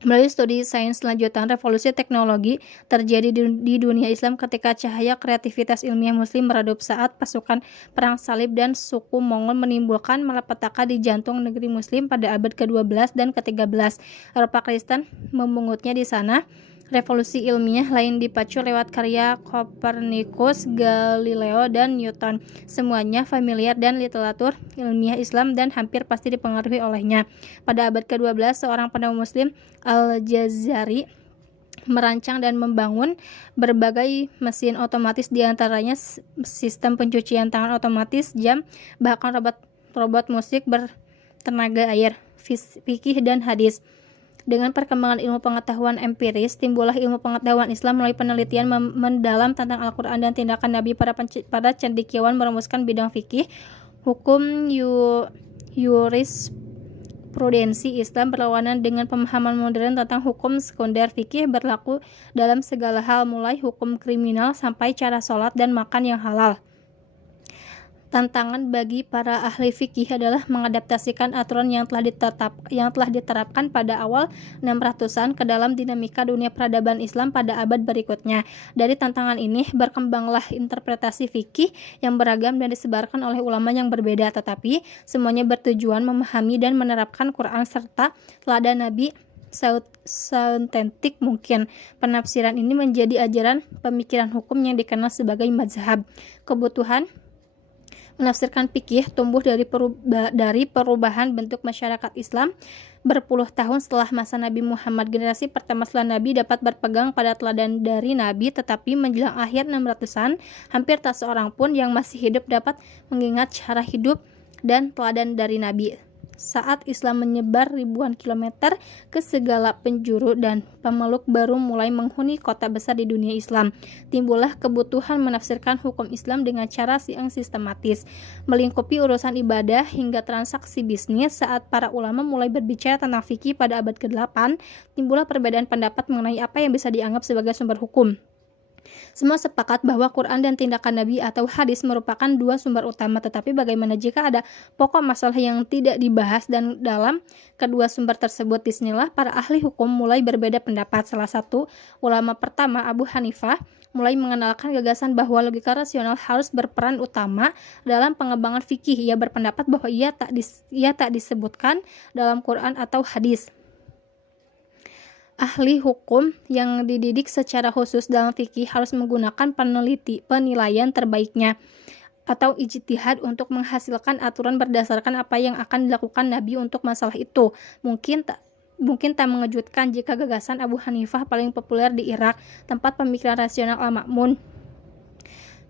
Melalui studi sains lanjutan, revolusi teknologi terjadi di dunia Islam ketika cahaya kreativitas ilmiah muslim meredup saat pasukan perang salib dan suku Mongol menimbulkan malapetaka di jantung negeri muslim pada abad ke-12 dan ke-13. Eropa Kristen memungutnya di sana. Revolusi ilmiah lain dipacu lewat karya Kopernikus, Galileo, dan Newton. Semuanya familiar dan literatur ilmiah Islam dan hampir pasti dipengaruhi olehnya. Pada abad ke-12, seorang penemu muslim, Al-Jazari, merancang dan membangun berbagai mesin otomatis, diantaranya sistem pencucian tangan otomatis, jam, bahkan robot musik bertenaga air, fikih, dan hadis. Dengan perkembangan ilmu pengetahuan empiris, timbullah ilmu pengetahuan Islam melalui penelitian mendalam tentang Al-Quran dan tindakan Nabi. Para cendekiawan merumuskan bidang fikih, hukum, jurisprudensi Islam berlawanan dengan pemahaman modern tentang hukum sekunder. Fikih berlaku dalam segala hal, mulai hukum kriminal sampai cara sholat dan makan yang halal. Tantangan bagi para ahli fikih adalah mengadaptasikan aturan yang telah diterapkan pada awal 600-an ke dalam dinamika dunia peradaban Islam pada abad berikutnya. Dari tantangan ini berkembanglah interpretasi fikih yang beragam dan disebarkan oleh ulama yang berbeda, tetapi semuanya bertujuan memahami dan menerapkan Quran serta teladan Nabi seautentik mungkin. Penafsiran ini menjadi ajaran pemikiran hukum yang dikenal sebagai mazhab. Kebutuhan menafsirkan fikih tumbuh dari perubahan bentuk masyarakat Islam berpuluh tahun setelah masa Nabi Muhammad. Generasi pertama setelah Nabi dapat berpegang pada teladan dari Nabi, tetapi menjelang akhir 600-an, hampir tak seorang pun yang masih hidup dapat mengingat cara hidup dan teladan dari Nabi. Saat Islam menyebar ribuan kilometer ke segala penjuru dan pemeluk baru mulai menghuni kota besar di dunia Islam, timbullah kebutuhan menafsirkan hukum Islam dengan cara yang sistematis, melingkupi urusan ibadah hingga transaksi bisnis. Saat para ulama mulai berbicara tentang fikih pada abad ke-8, timbullah perbedaan pendapat mengenai apa yang bisa dianggap sebagai sumber hukum. Semua sepakat bahwa Quran dan tindakan Nabi atau hadis merupakan dua sumber utama, tetapi bagaimana jika ada pokok masalah yang tidak dibahas dan dalam kedua sumber tersebut? Disinilah para ahli hukum mulai berbeda pendapat. Salah satu ulama pertama, Abu Hanifah, mulai mengenalkan gagasan bahwa logika rasional harus berperan utama dalam pengembangan fikih. Ia berpendapat bahwa ia tak disebutkan dalam Quran atau hadis. Ahli hukum yang dididik secara khusus dalam fikih harus menggunakan penilaian terbaiknya atau ijtihad untuk menghasilkan aturan berdasarkan apa yang akan dilakukan Nabi untuk masalah itu. Mungkin tak mengejutkan jika gagasan Abu Hanifah paling populer di Irak, tempat pemikiran rasional Al-Ma'mun,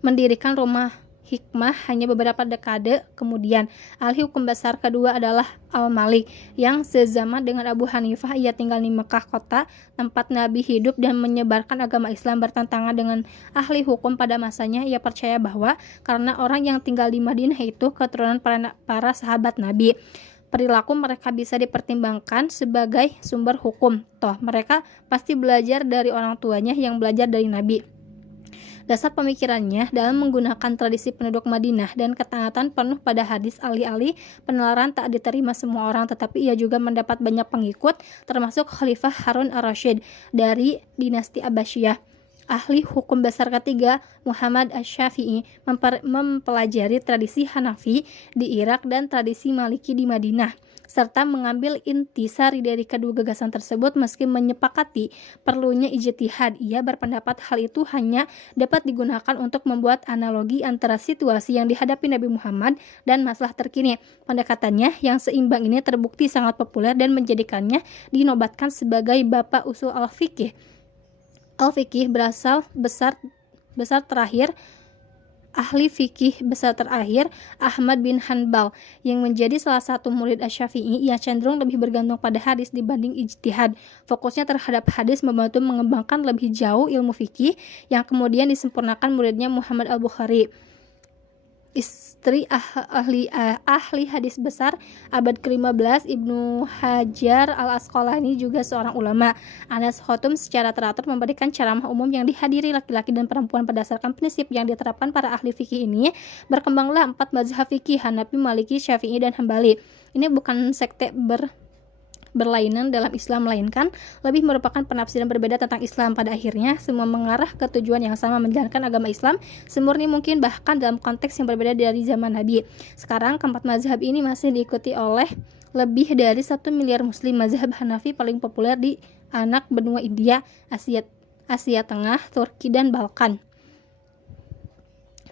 mendirikan rumah hikmah hanya beberapa dekade kemudian. Ahli hukum besar kedua adalah Al-Malik, yang sezaman dengan Abu Hanifah. Ia tinggal di Mekah, kota tempat Nabi hidup, dan menyebarkan agama Islam. Bertentangan dengan ahli hukum pada masanya, ia percaya bahwa karena orang yang tinggal di Madinah itu keturunan para sahabat Nabi, perilaku mereka bisa dipertimbangkan sebagai sumber hukum. Toh mereka pasti belajar dari orang tuanya yang belajar dari Nabi. Dasar pemikirannya dalam menggunakan tradisi penduduk Madinah dan ketaatan penuh pada hadis alih-alih penularan tak diterima semua orang, tetapi ia juga mendapat banyak pengikut, termasuk Khalifah Harun ar-Rasyid dari dinasti Abbasiyah. Ahli hukum besar ketiga, Muhammad Asy-Syafi'i, mempelajari tradisi Hanafi di Irak dan tradisi Maliki di Madinah, serta mengambil intisari dari kedua gagasan tersebut. Meski menyepakati perlunya ijtihad, ia berpendapat hal itu hanya dapat digunakan untuk membuat analogi antara situasi yang dihadapi Nabi Muhammad dan masalah terkini. Pendekatannya yang seimbang ini terbukti sangat populer dan menjadikannya dinobatkan sebagai bapak usul al-fiqih. Al-fiqih besar terakhir. Ahli fikih besar terakhir, Ahmad bin Hanbal, yang menjadi salah satu murid Asy-Syafi'i, ia cenderung lebih bergantung pada hadis dibanding ijtihad. Fokusnya terhadap hadis membantu mengembangkan lebih jauh ilmu fikih yang kemudian disempurnakan muridnya Muhammad al-Bukhari. Istri ahli hadis besar abad ke-15, Ibnu Hajar al-Asqalani, juga seorang ulama. Anas Khatum secara teratur memberikan ceramah umum yang dihadiri laki-laki dan perempuan. Berdasarkan prinsip yang diterapkan para ahli fikih ini, berkembanglah 4 mazhab fikih: Hanafi, Maliki, Syafi'i, dan Hambali. Ini bukan sekte berlainan dalam Islam, melainkan lebih merupakan penafsiran berbeda tentang Islam. Pada akhirnya semua mengarah ke tujuan yang sama, menjalankan agama Islam semurni mungkin, bahkan dalam konteks yang berbeda dari zaman Nabi. Sekarang keempat mazhab ini masih diikuti oleh lebih dari 1 miliar muslim. Mazhab Hanafi paling populer di anak benua India, Asia Tengah, Turki, dan Balkan.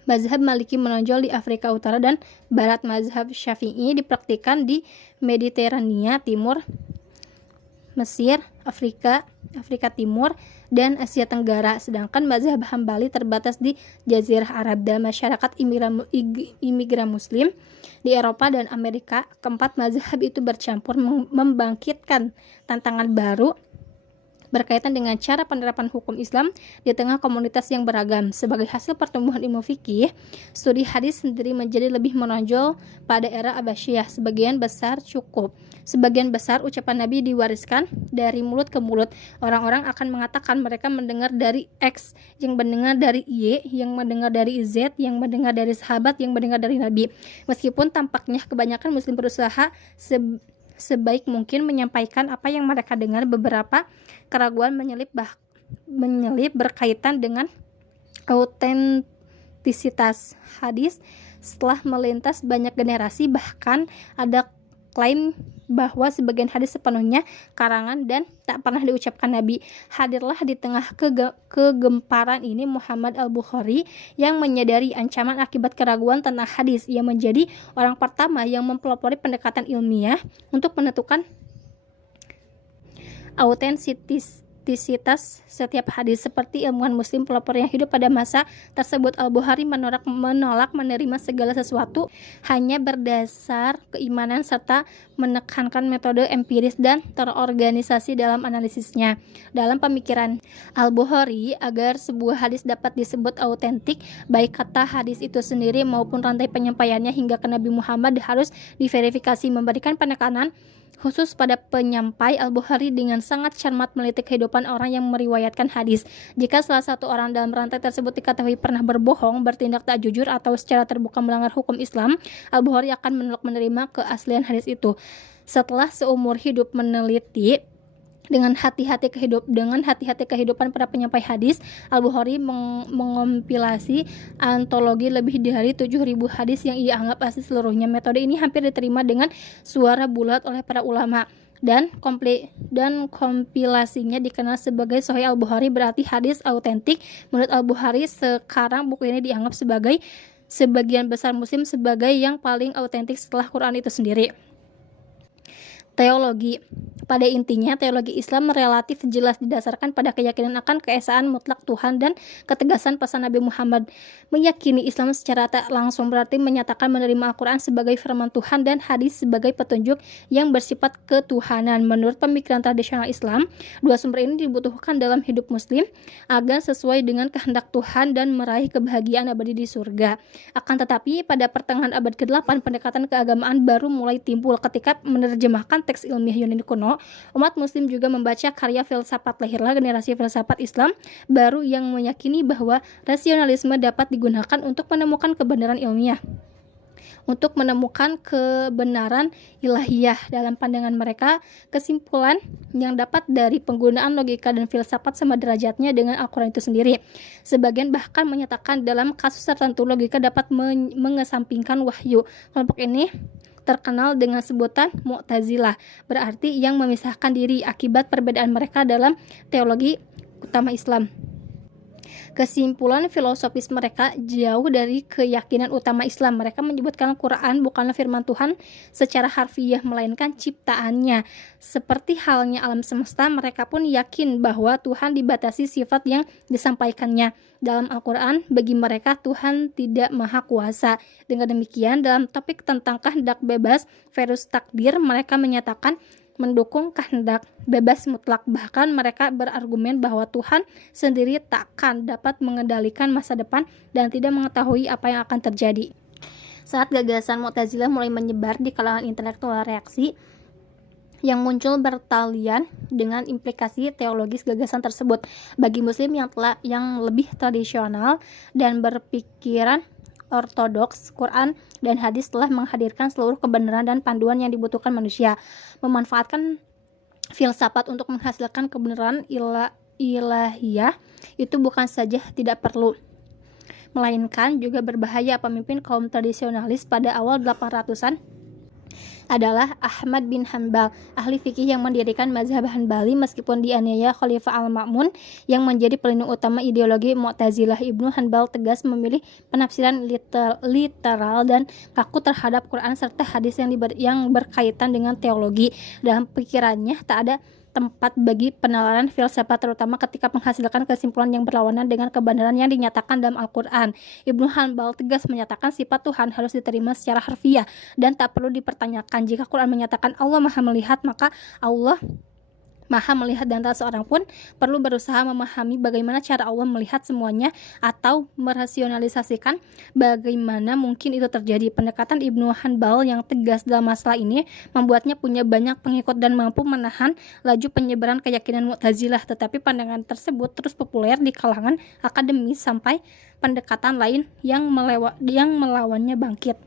Mazhab Maliki menonjol di Afrika Utara dan Barat. Mazhab Syafi'i dipraktikkan di Mediterania Timur, Mesir, Afrika Timur, dan Asia Tenggara. Sedangkan mazhab Hambali terbatas di Jazirah Arab. Dalam masyarakat imigran muslim di Eropa dan Amerika, keempat mazhab itu bercampur, membangkitkan tantangan baru berkaitan dengan cara penerapan hukum Islam di tengah komunitas yang beragam. Sebagai hasil pertumbuhan ilmu fikih, studi hadis sendiri menjadi lebih menonjol pada era Abbasiyah. Sebagian besar ucapan Nabi diwariskan dari mulut ke mulut. Orang-orang akan mengatakan mereka mendengar dari X, yang mendengar dari Y, yang mendengar dari Z, yang mendengar dari sahabat, yang mendengar dari Nabi. Meskipun tampaknya kebanyakan muslim berusaha sebaik mungkin menyampaikan apa yang mereka dengar, beberapa keraguan menyelip berkaitan dengan autentisitas hadis setelah melintas banyak generasi. Bahkan ada klaim bahwa sebagian hadis sepenuhnya karangan dan tak pernah diucapkan Nabi. Hadirlah di tengah kegemparan ini Muhammad al-Bukhari yang menyadari ancaman akibat keraguan tentang hadis. Ia menjadi orang pertama yang mempelopori pendekatan ilmiah untuk menentukan autentisitas setiap hadis. Seperti ilmuwan muslim pelopor yang hidup pada masa tersebut, Al-Bukhari menolak menerima segala sesuatu hanya berdasar keimanan, serta menekankan metode empiris dan terorganisasi dalam analisisnya. Dalam pemikiran Al-Bukhari, agar sebuah hadis dapat disebut autentik, baik kata hadis itu sendiri maupun rantai penyampaiannya hingga ke Nabi Muhammad harus diverifikasi. Memberikan penekanan khusus pada penyampai, Al-Bukhari dengan sangat cermat meliti kehidupan orang yang meriwayatkan hadis. Jika salah satu orang dalam rantai tersebut diketahui pernah berbohong, bertindak tak jujur, atau secara terbuka melanggar hukum Islam, Al-Bukhari akan menolak menerima keaslian hadis itu. Setelah seumur hidup meneliti dengan hati-hati kehidupan para penyampai hadis, Al-Bukhari mengompilasi antologi lebih dari 7.000 hadis yang ia anggap asli seluruhnya. Metode ini hampir diterima dengan suara bulat oleh para ulama, dan kompilasinya dikenal sebagai Sahih Al-Bukhari, berarti hadis autentik. Menurut Al-Bukhari, sekarang buku ini dianggap sebagai sebagian besar muslim sebagai yang paling autentik setelah Quran itu sendiri. Teologi. Pada intinya, teologi Islam relatif jelas didasarkan pada keyakinan akan keesaan mutlak Tuhan dan ketegasan pesan Nabi Muhammad. Meyakini Islam secara tak langsung berarti menyatakan menerima Al-Quran sebagai firman Tuhan dan hadis sebagai petunjuk yang bersifat ketuhanan. Menurut pemikiran tradisional Islam, dua sumber ini dibutuhkan dalam hidup muslim agar sesuai dengan kehendak Tuhan dan meraih kebahagiaan abadi di surga. Akan tetapi, pada pertengahan abad ke-8, pendekatan keagamaan baru mulai timbul ketika menerjemahkan teks ilmiah Yunani kuno, umat muslim juga membaca karya filsafat. Lahirlah generasi filsafat Islam baru yang meyakini bahwa rasionalisme dapat digunakan untuk menemukan kebenaran ilmiah, untuk menemukan kebenaran ilahiyah. Dalam pandangan mereka, kesimpulan yang dapat dari penggunaan logika dan filsafat sama derajatnya dengan Al-Quran itu sendiri. Sebagian bahkan menyatakan dalam kasus tertentu logika dapat mengesampingkan wahyu. Kelompok ini terkenal dengan sebutan Mu'tazilah, berarti yang memisahkan diri akibat perbedaan mereka dalam teologi utama Islam. Kesimpulan filosofis mereka jauh dari keyakinan utama Islam. Mereka menyebutkan Quran bukanlah firman Tuhan secara harfiah, melainkan ciptaannya. Seperti halnya alam semesta, mereka pun yakin bahwa Tuhan dibatasi sifat yang disampaikannya. Dalam Al-Quran, bagi mereka Tuhan tidak maha kuasa. Dengan demikian, dalam topik tentang kehendak bebas versus takdir, mereka menyatakan mendukung kehendak bebas mutlak. Bahkan mereka berargumen bahwa Tuhan sendiri takkan dapat mengendalikan masa depan dan tidak mengetahui apa yang akan terjadi. Saat gagasan Mu'tazilah mulai menyebar di kalangan intelektual reaksi yang muncul bertalian dengan implikasi teologis gagasan tersebut. Bagi muslim yang lebih tradisional dan berpikiran ortodoks, Quran dan hadis telah menghadirkan seluruh kebenaran dan panduan yang dibutuhkan manusia. Memanfaatkan filsafat untuk menghasilkan kebenaran ilahiyah itu bukan saja tidak perlu, melainkan juga berbahaya. Pemimpin kaum tradisionalis pada awal 800-an adalah Ahmad bin Hanbal, ahli fikih yang mendirikan mazhab Hanbali. Meskipun dianiaya Khalifah Al-Ma'mun yang menjadi pelindung utama ideologi Mu'tazilah, Ibnu Hanbal tegas memilih penafsiran literal dan kaku terhadap Quran serta hadis yang berkaitan dengan teologi. Dalam pikirannya tak ada tempat bagi penalaran filsafat, terutama ketika menghasilkan kesimpulan yang berlawanan dengan kebenaran yang dinyatakan dalam Al-Quran. Ibnu Hanbal tegas menyatakan sifat Tuhan harus diterima secara harfiah dan tak perlu dipertanyakan. Jika Quran menyatakan Allah maha melihat, maka Allah maha melihat dan tak seorang pun perlu berusaha memahami bagaimana cara Allah melihat semuanya atau merasionalisasikan bagaimana mungkin itu terjadi. Pendekatan Ibnu Hanbal yang tegas dalam masalah ini membuatnya punya banyak pengikut dan mampu menahan laju penyebaran keyakinan Mu'tazilah. Tetapi pandangan tersebut terus populer di kalangan akademis sampai pendekatan lain yang melawannya bangkit.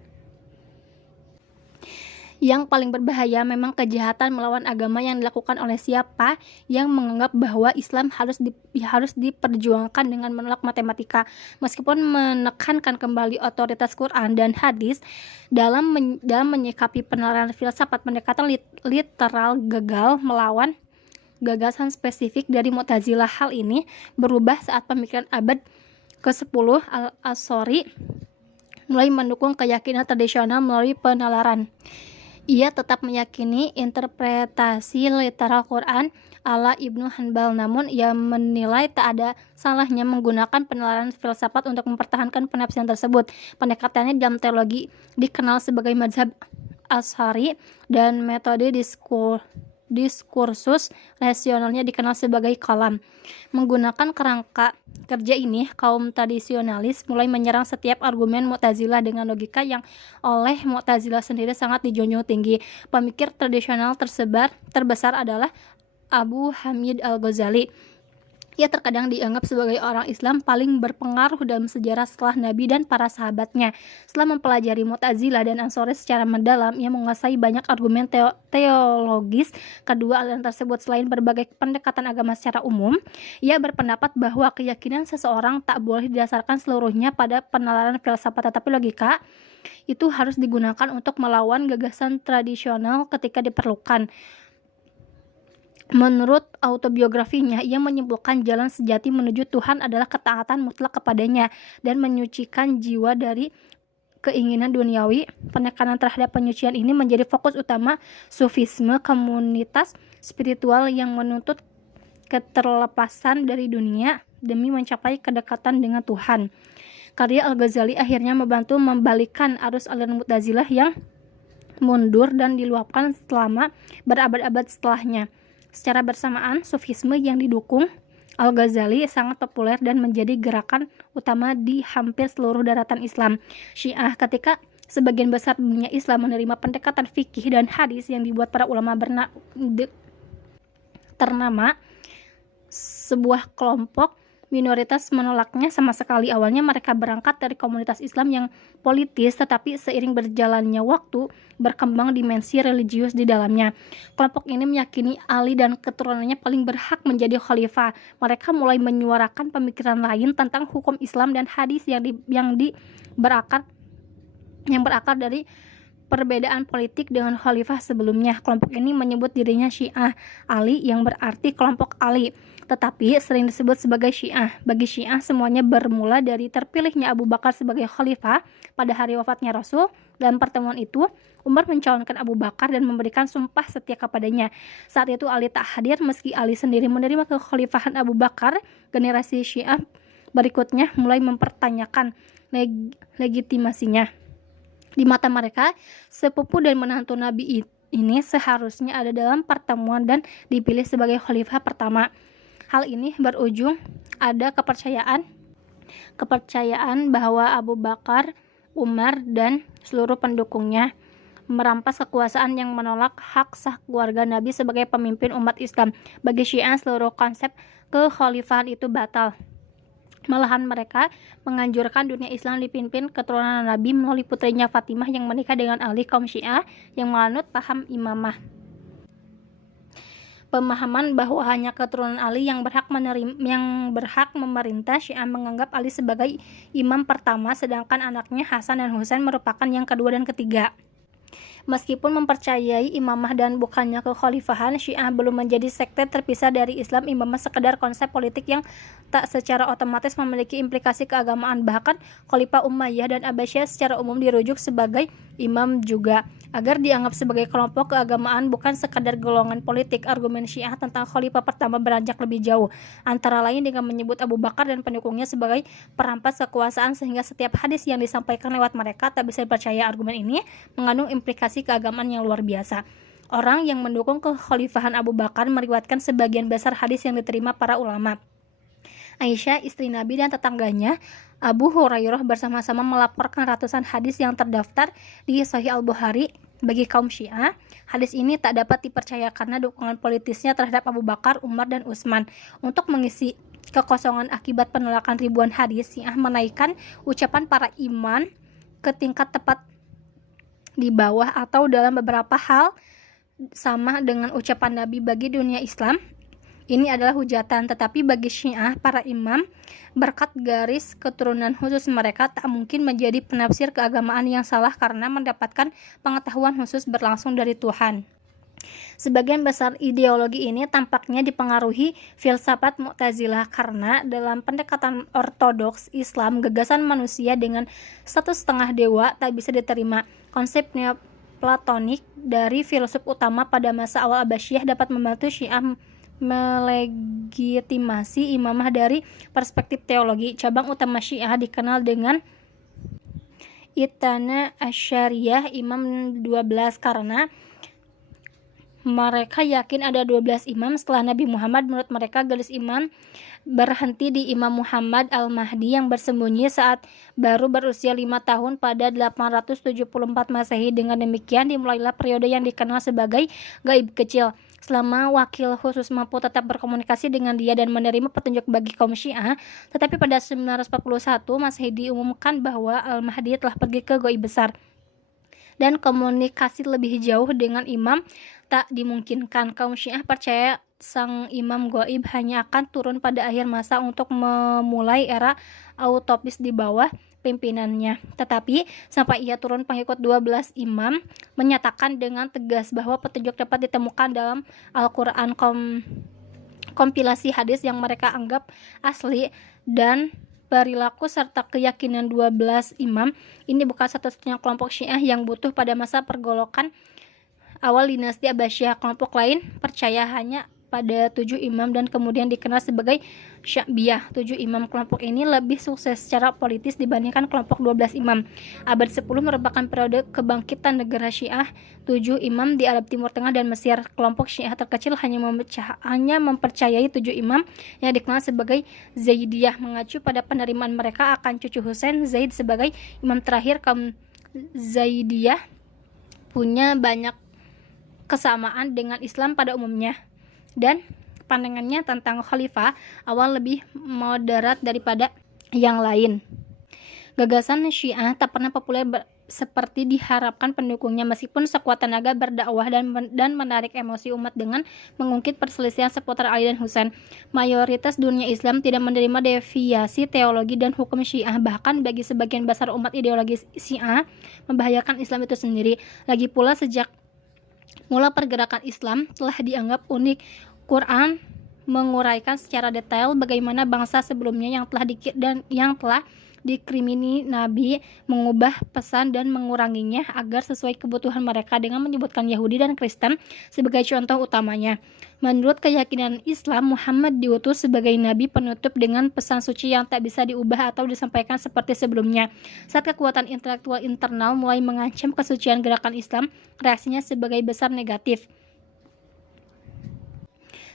Yang paling berbahaya memang kejahatan melawan agama yang dilakukan oleh siapa yang menganggap bahwa Islam harus diperjuangkan dengan menolak matematika. Meskipun menekankan kembali otoritas Quran dan hadis dalam menyikapi penalaran filsafat, pendekatan literal gagal melawan gagasan spesifik dari Mu'tazilah. Hal ini berubah saat pemikiran abad ke-10 Al-Ash'ari mulai mendukung keyakinan tradisional melalui penalaran. Ia tetap meyakini interpretasi literal Quran ala Ibnu Hanbal, namun ia menilai tak ada salahnya menggunakan penalaran filsafat untuk mempertahankan penafsiran tersebut. Pendekatannya dalam teologi dikenal sebagai mazhab Ash'ari dan metode diskursus rasionalnya dikenal sebagai kalam. Menggunakan kerangka kerja ini, kaum tradisionalis mulai menyerang setiap argumen Mu'tazilah dengan logika yang oleh Mu'tazilah sendiri sangat dijunjung tinggi. Pemikir tradisional terbesar adalah Abu Hamid Al-Ghazali. Ia terkadang dianggap sebagai orang Islam paling berpengaruh dalam sejarah setelah Nabi dan para sahabatnya. Setelah mempelajari Mu'tazilah dan Ansori secara mendalam, ia menguasai banyak argumen teologis kedua aliran tersebut. Selain berbagai pendekatan agama secara umum, ia berpendapat bahwa keyakinan seseorang tak boleh didasarkan seluruhnya pada penalaran filsafat, tetapi logika itu harus digunakan untuk melawan gagasan tradisional ketika diperlukan. Menurut autobiografinya, ia menyimpulkan jalan sejati menuju Tuhan adalah ketaatan mutlak kepadanya dan menyucikan jiwa dari keinginan duniawi. Penekanan terhadap penyucian ini menjadi fokus utama Sufisme, komunitas spiritual yang menuntut keterlepasan dari dunia demi mencapai kedekatan dengan Tuhan. Karya Al-Ghazali akhirnya membantu membalikkan arus aliran Mu'tazilah yang mundur dan diluapkan selama berabad-abad setelahnya. Secara bersamaan, Sufisme yang didukung Al-Ghazali sangat populer dan menjadi gerakan utama di hampir seluruh daratan Islam. Syiah ketika sebagian besar dunia Islam menerima pendekatan fikih dan hadis yang dibuat para ulama ternama. Sebuah kelompok minoritas menolaknya sama sekali. Awalnya mereka berangkat dari komunitas Islam yang politis, tetapi seiring berjalannya waktu berkembang dimensi religius di dalamnya. Kelompok ini meyakini Ali dan keturunannya paling berhak menjadi khalifah. Mereka mulai menyuarakan pemikiran lain tentang hukum Islam dan hadis yang berakar dari perbedaan politik dengan khalifah sebelumnya. Kelompok ini menyebut dirinya Syiah Ali, yang berarti kelompok Ali, tetapi sering disebut sebagai Syiah. Bagi Syiah, semuanya bermula dari terpilihnya Abu Bakar sebagai khalifah pada hari wafatnya Rasul. Dalam pertemuan itu, Umar mencalonkan Abu Bakar dan memberikan sumpah setia kepadanya. Saat itu Ali tak hadir, meski Ali sendiri menerima kekhalifahan Abu Bakar. Generasi Syiah berikutnya mulai mempertanyakan legitimasinya. Di mata mereka, sepupu dan menantu Nabi ini seharusnya ada dalam pertemuan dan dipilih sebagai khalifah pertama. Hal ini berujung ada kepercayaan bahwa Abu Bakar, Umar, dan seluruh pendukungnya merampas kekuasaan yang menolak hak sah keluarga Nabi sebagai pemimpin umat Islam. Bagi Syiah, seluruh konsep kekhalifahan itu batal. Malahan mereka menganjurkan dunia Islam dipimpin keturunan Nabi melalui putrinya Fatimah yang menikah dengan Ali. Kaum Syiah yang menganut paham imamah, pemahaman bahwa hanya keturunan Ali yang berhak memerintah. Syiah menganggap Ali sebagai imam pertama, sedangkan anaknya Hasan dan Husain merupakan yang kedua dan ketiga. Meskipun mempercayai imamah dan bukannya kekhalifahan, Syiah belum menjadi sekte terpisah dari Islam. Imamah sekedar konsep politik yang tak secara otomatis memiliki implikasi keagamaan. Bahkan Khalifah Umayyah dan Abbasiyah secara umum dirujuk sebagai imam juga, agar dianggap sebagai kelompok keagamaan, bukan sekadar golongan politik. Argumen Syiah tentang khalifah pertama beranjak lebih jauh, antara lain dengan menyebut Abu Bakar dan pendukungnya sebagai perampas kekuasaan, sehingga setiap hadis yang disampaikan lewat mereka tak bisa dipercaya. Argumen ini mengandung implikasi keagamaan yang luar biasa. Orang yang mendukung kekhalifahan Abu Bakar meriwayatkan sebagian besar hadis yang diterima para ulama. Aisyah, istri Nabi, dan tetangganya Abu Hurairah bersama-sama melaporkan ratusan hadis yang terdaftar di Sahih Al-Bukhari. Bagi kaum Syiah, hadis ini tak dapat dipercaya karena dukungan politisnya terhadap Abu Bakar, Umar, dan Utsman. Untuk mengisi kekosongan akibat penolakan ribuan hadis, Syiah menaikkan ucapan para imam ke tingkat tepat di bawah atau dalam beberapa hal sama dengan ucapan Nabi. Bagi dunia Islam, ini adalah hujatan, tetapi bagi Syiah, para imam berkat garis keturunan khusus mereka tak mungkin menjadi penafsir keagamaan yang salah karena mendapatkan pengetahuan khusus berlangsung dari Tuhan. Sebagian besar ideologi ini tampaknya dipengaruhi filsafat Mu'tazilah, karena dalam pendekatan ortodoks Islam, gagasan manusia dengan status setengah dewa tak bisa diterima. Konsep neoplatonik dari filsuf utama pada masa awal Abbasiyah dapat membantu Syiah melegitimasi imamah dari perspektif teologi. Cabang utama Syiah dikenal dengan Ithna Asyariyah, imam 12, karena mereka yakin ada 12 imam setelah Nabi Muhammad. Menurut mereka, garis imam berhenti di Imam Muhammad Al-Mahdi yang bersembunyi saat baru berusia 5 tahun pada 874 Masehi. Dengan demikian dimulailah periode yang dikenal sebagai gaib kecil. Selama wakil khusus mampu tetap berkomunikasi dengan dia dan menerima petunjuk bagi kaum Syiah, tetapi pada 941 Masehi diumumkan bahwa Al-Mahdi telah pergi ke gaib besar dan komunikasi lebih jauh dengan imam tak dimungkinkan. Kaum Syiah percaya sang imam gaib hanya akan turun pada akhir masa untuk memulai era autopis di bawah pimpinannya. Tetapi sampai ia turun, pengikut 12 imam menyatakan dengan tegas bahwa petunjuk dapat ditemukan dalam Al-Quran, kompilasi hadis yang mereka anggap asli, dan perilaku serta keyakinan 12 imam ini bukan satu-satunya kelompok Syiah yang butuh pada masa pergolakan awal dinasti Abbasiyah. Kelompok lain percaya hanya pada 7 imam dan kemudian dikenal sebagai Sya'biyah. 7 imam kelompok ini lebih sukses secara politis dibandingkan kelompok 12 imam. Abad 10 merupakan periode kebangkitan negara Syiah 7 imam di Arab Timur Tengah dan Mesir. Kelompok Syiah terkecil hanya mempercayai 7 imam yang dikenal sebagai Zaidiyah, mengacu pada penerimaan mereka akan cucu Husain Zaid sebagai imam terakhir kaum Zaidiyah punya banyak kesamaan dengan Islam pada umumnya, dan pandangannya tentang khalifah awal lebih moderat daripada yang lain. Gagasan Syiah tak pernah populer seperti diharapkan pendukungnya, meskipun sekuat tenaga berdakwah dan menarik emosi umat dengan mengungkit perselisihan seputar Ali dan Husain. Mayoritas dunia Islam tidak menerima deviasi teologi dan hukum Syiah, bahkan bagi sebagian besar umat ideologi Syiah membahayakan Islam itu sendiri. Lagi pula sejak mula pergerakan Islam telah dianggap unik. Quran menguraikan secara detail bagaimana bangsa sebelumnya yang telah dikrimini Nabi mengubah pesan dan menguranginya agar sesuai kebutuhan mereka, dengan menyebutkan Yahudi dan Kristen sebagai contoh utamanya. Menurut keyakinan Islam, Muhammad diutus sebagai nabi penutup dengan pesan suci yang tak bisa diubah atau disampaikan seperti sebelumnya. Saat kekuatan intelektual internal mulai mengancam kesucian gerakan Islam, reaksinya sebagai besar negatif.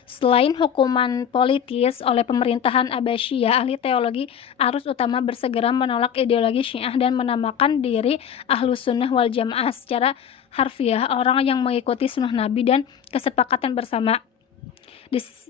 Selain hukuman politis oleh pemerintahan Abbasiyah, ahli teologi arus utama bersegera menolak ideologi Syiah dan menamakan diri Ahlus Sunnah wal Jamaah, secara harfiah orang yang mengikuti sunnah Nabi dan kesepakatan bersama.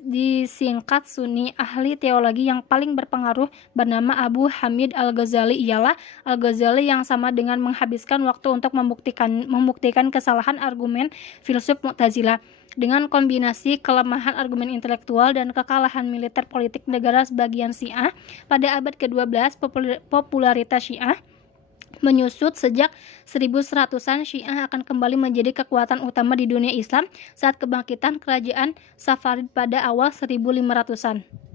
Disingkat Sunni. Ahli teologi yang paling berpengaruh bernama Abu Hamid Al-Ghazali ialah Al-Ghazali yang sama dengan menghabiskan waktu untuk membuktikan kesalahan argumen filsuf Mu'tazilah. Dengan kombinasi kelemahan argumen intelektual dan kekalahan militer politik negara sebagian Syiah pada abad ke-12, popularitas Syiah menyusut. Sejak 1100-an Syiah akan kembali menjadi kekuatan utama di dunia Islam saat kebangkitan kerajaan Safarid pada awal 1500-an.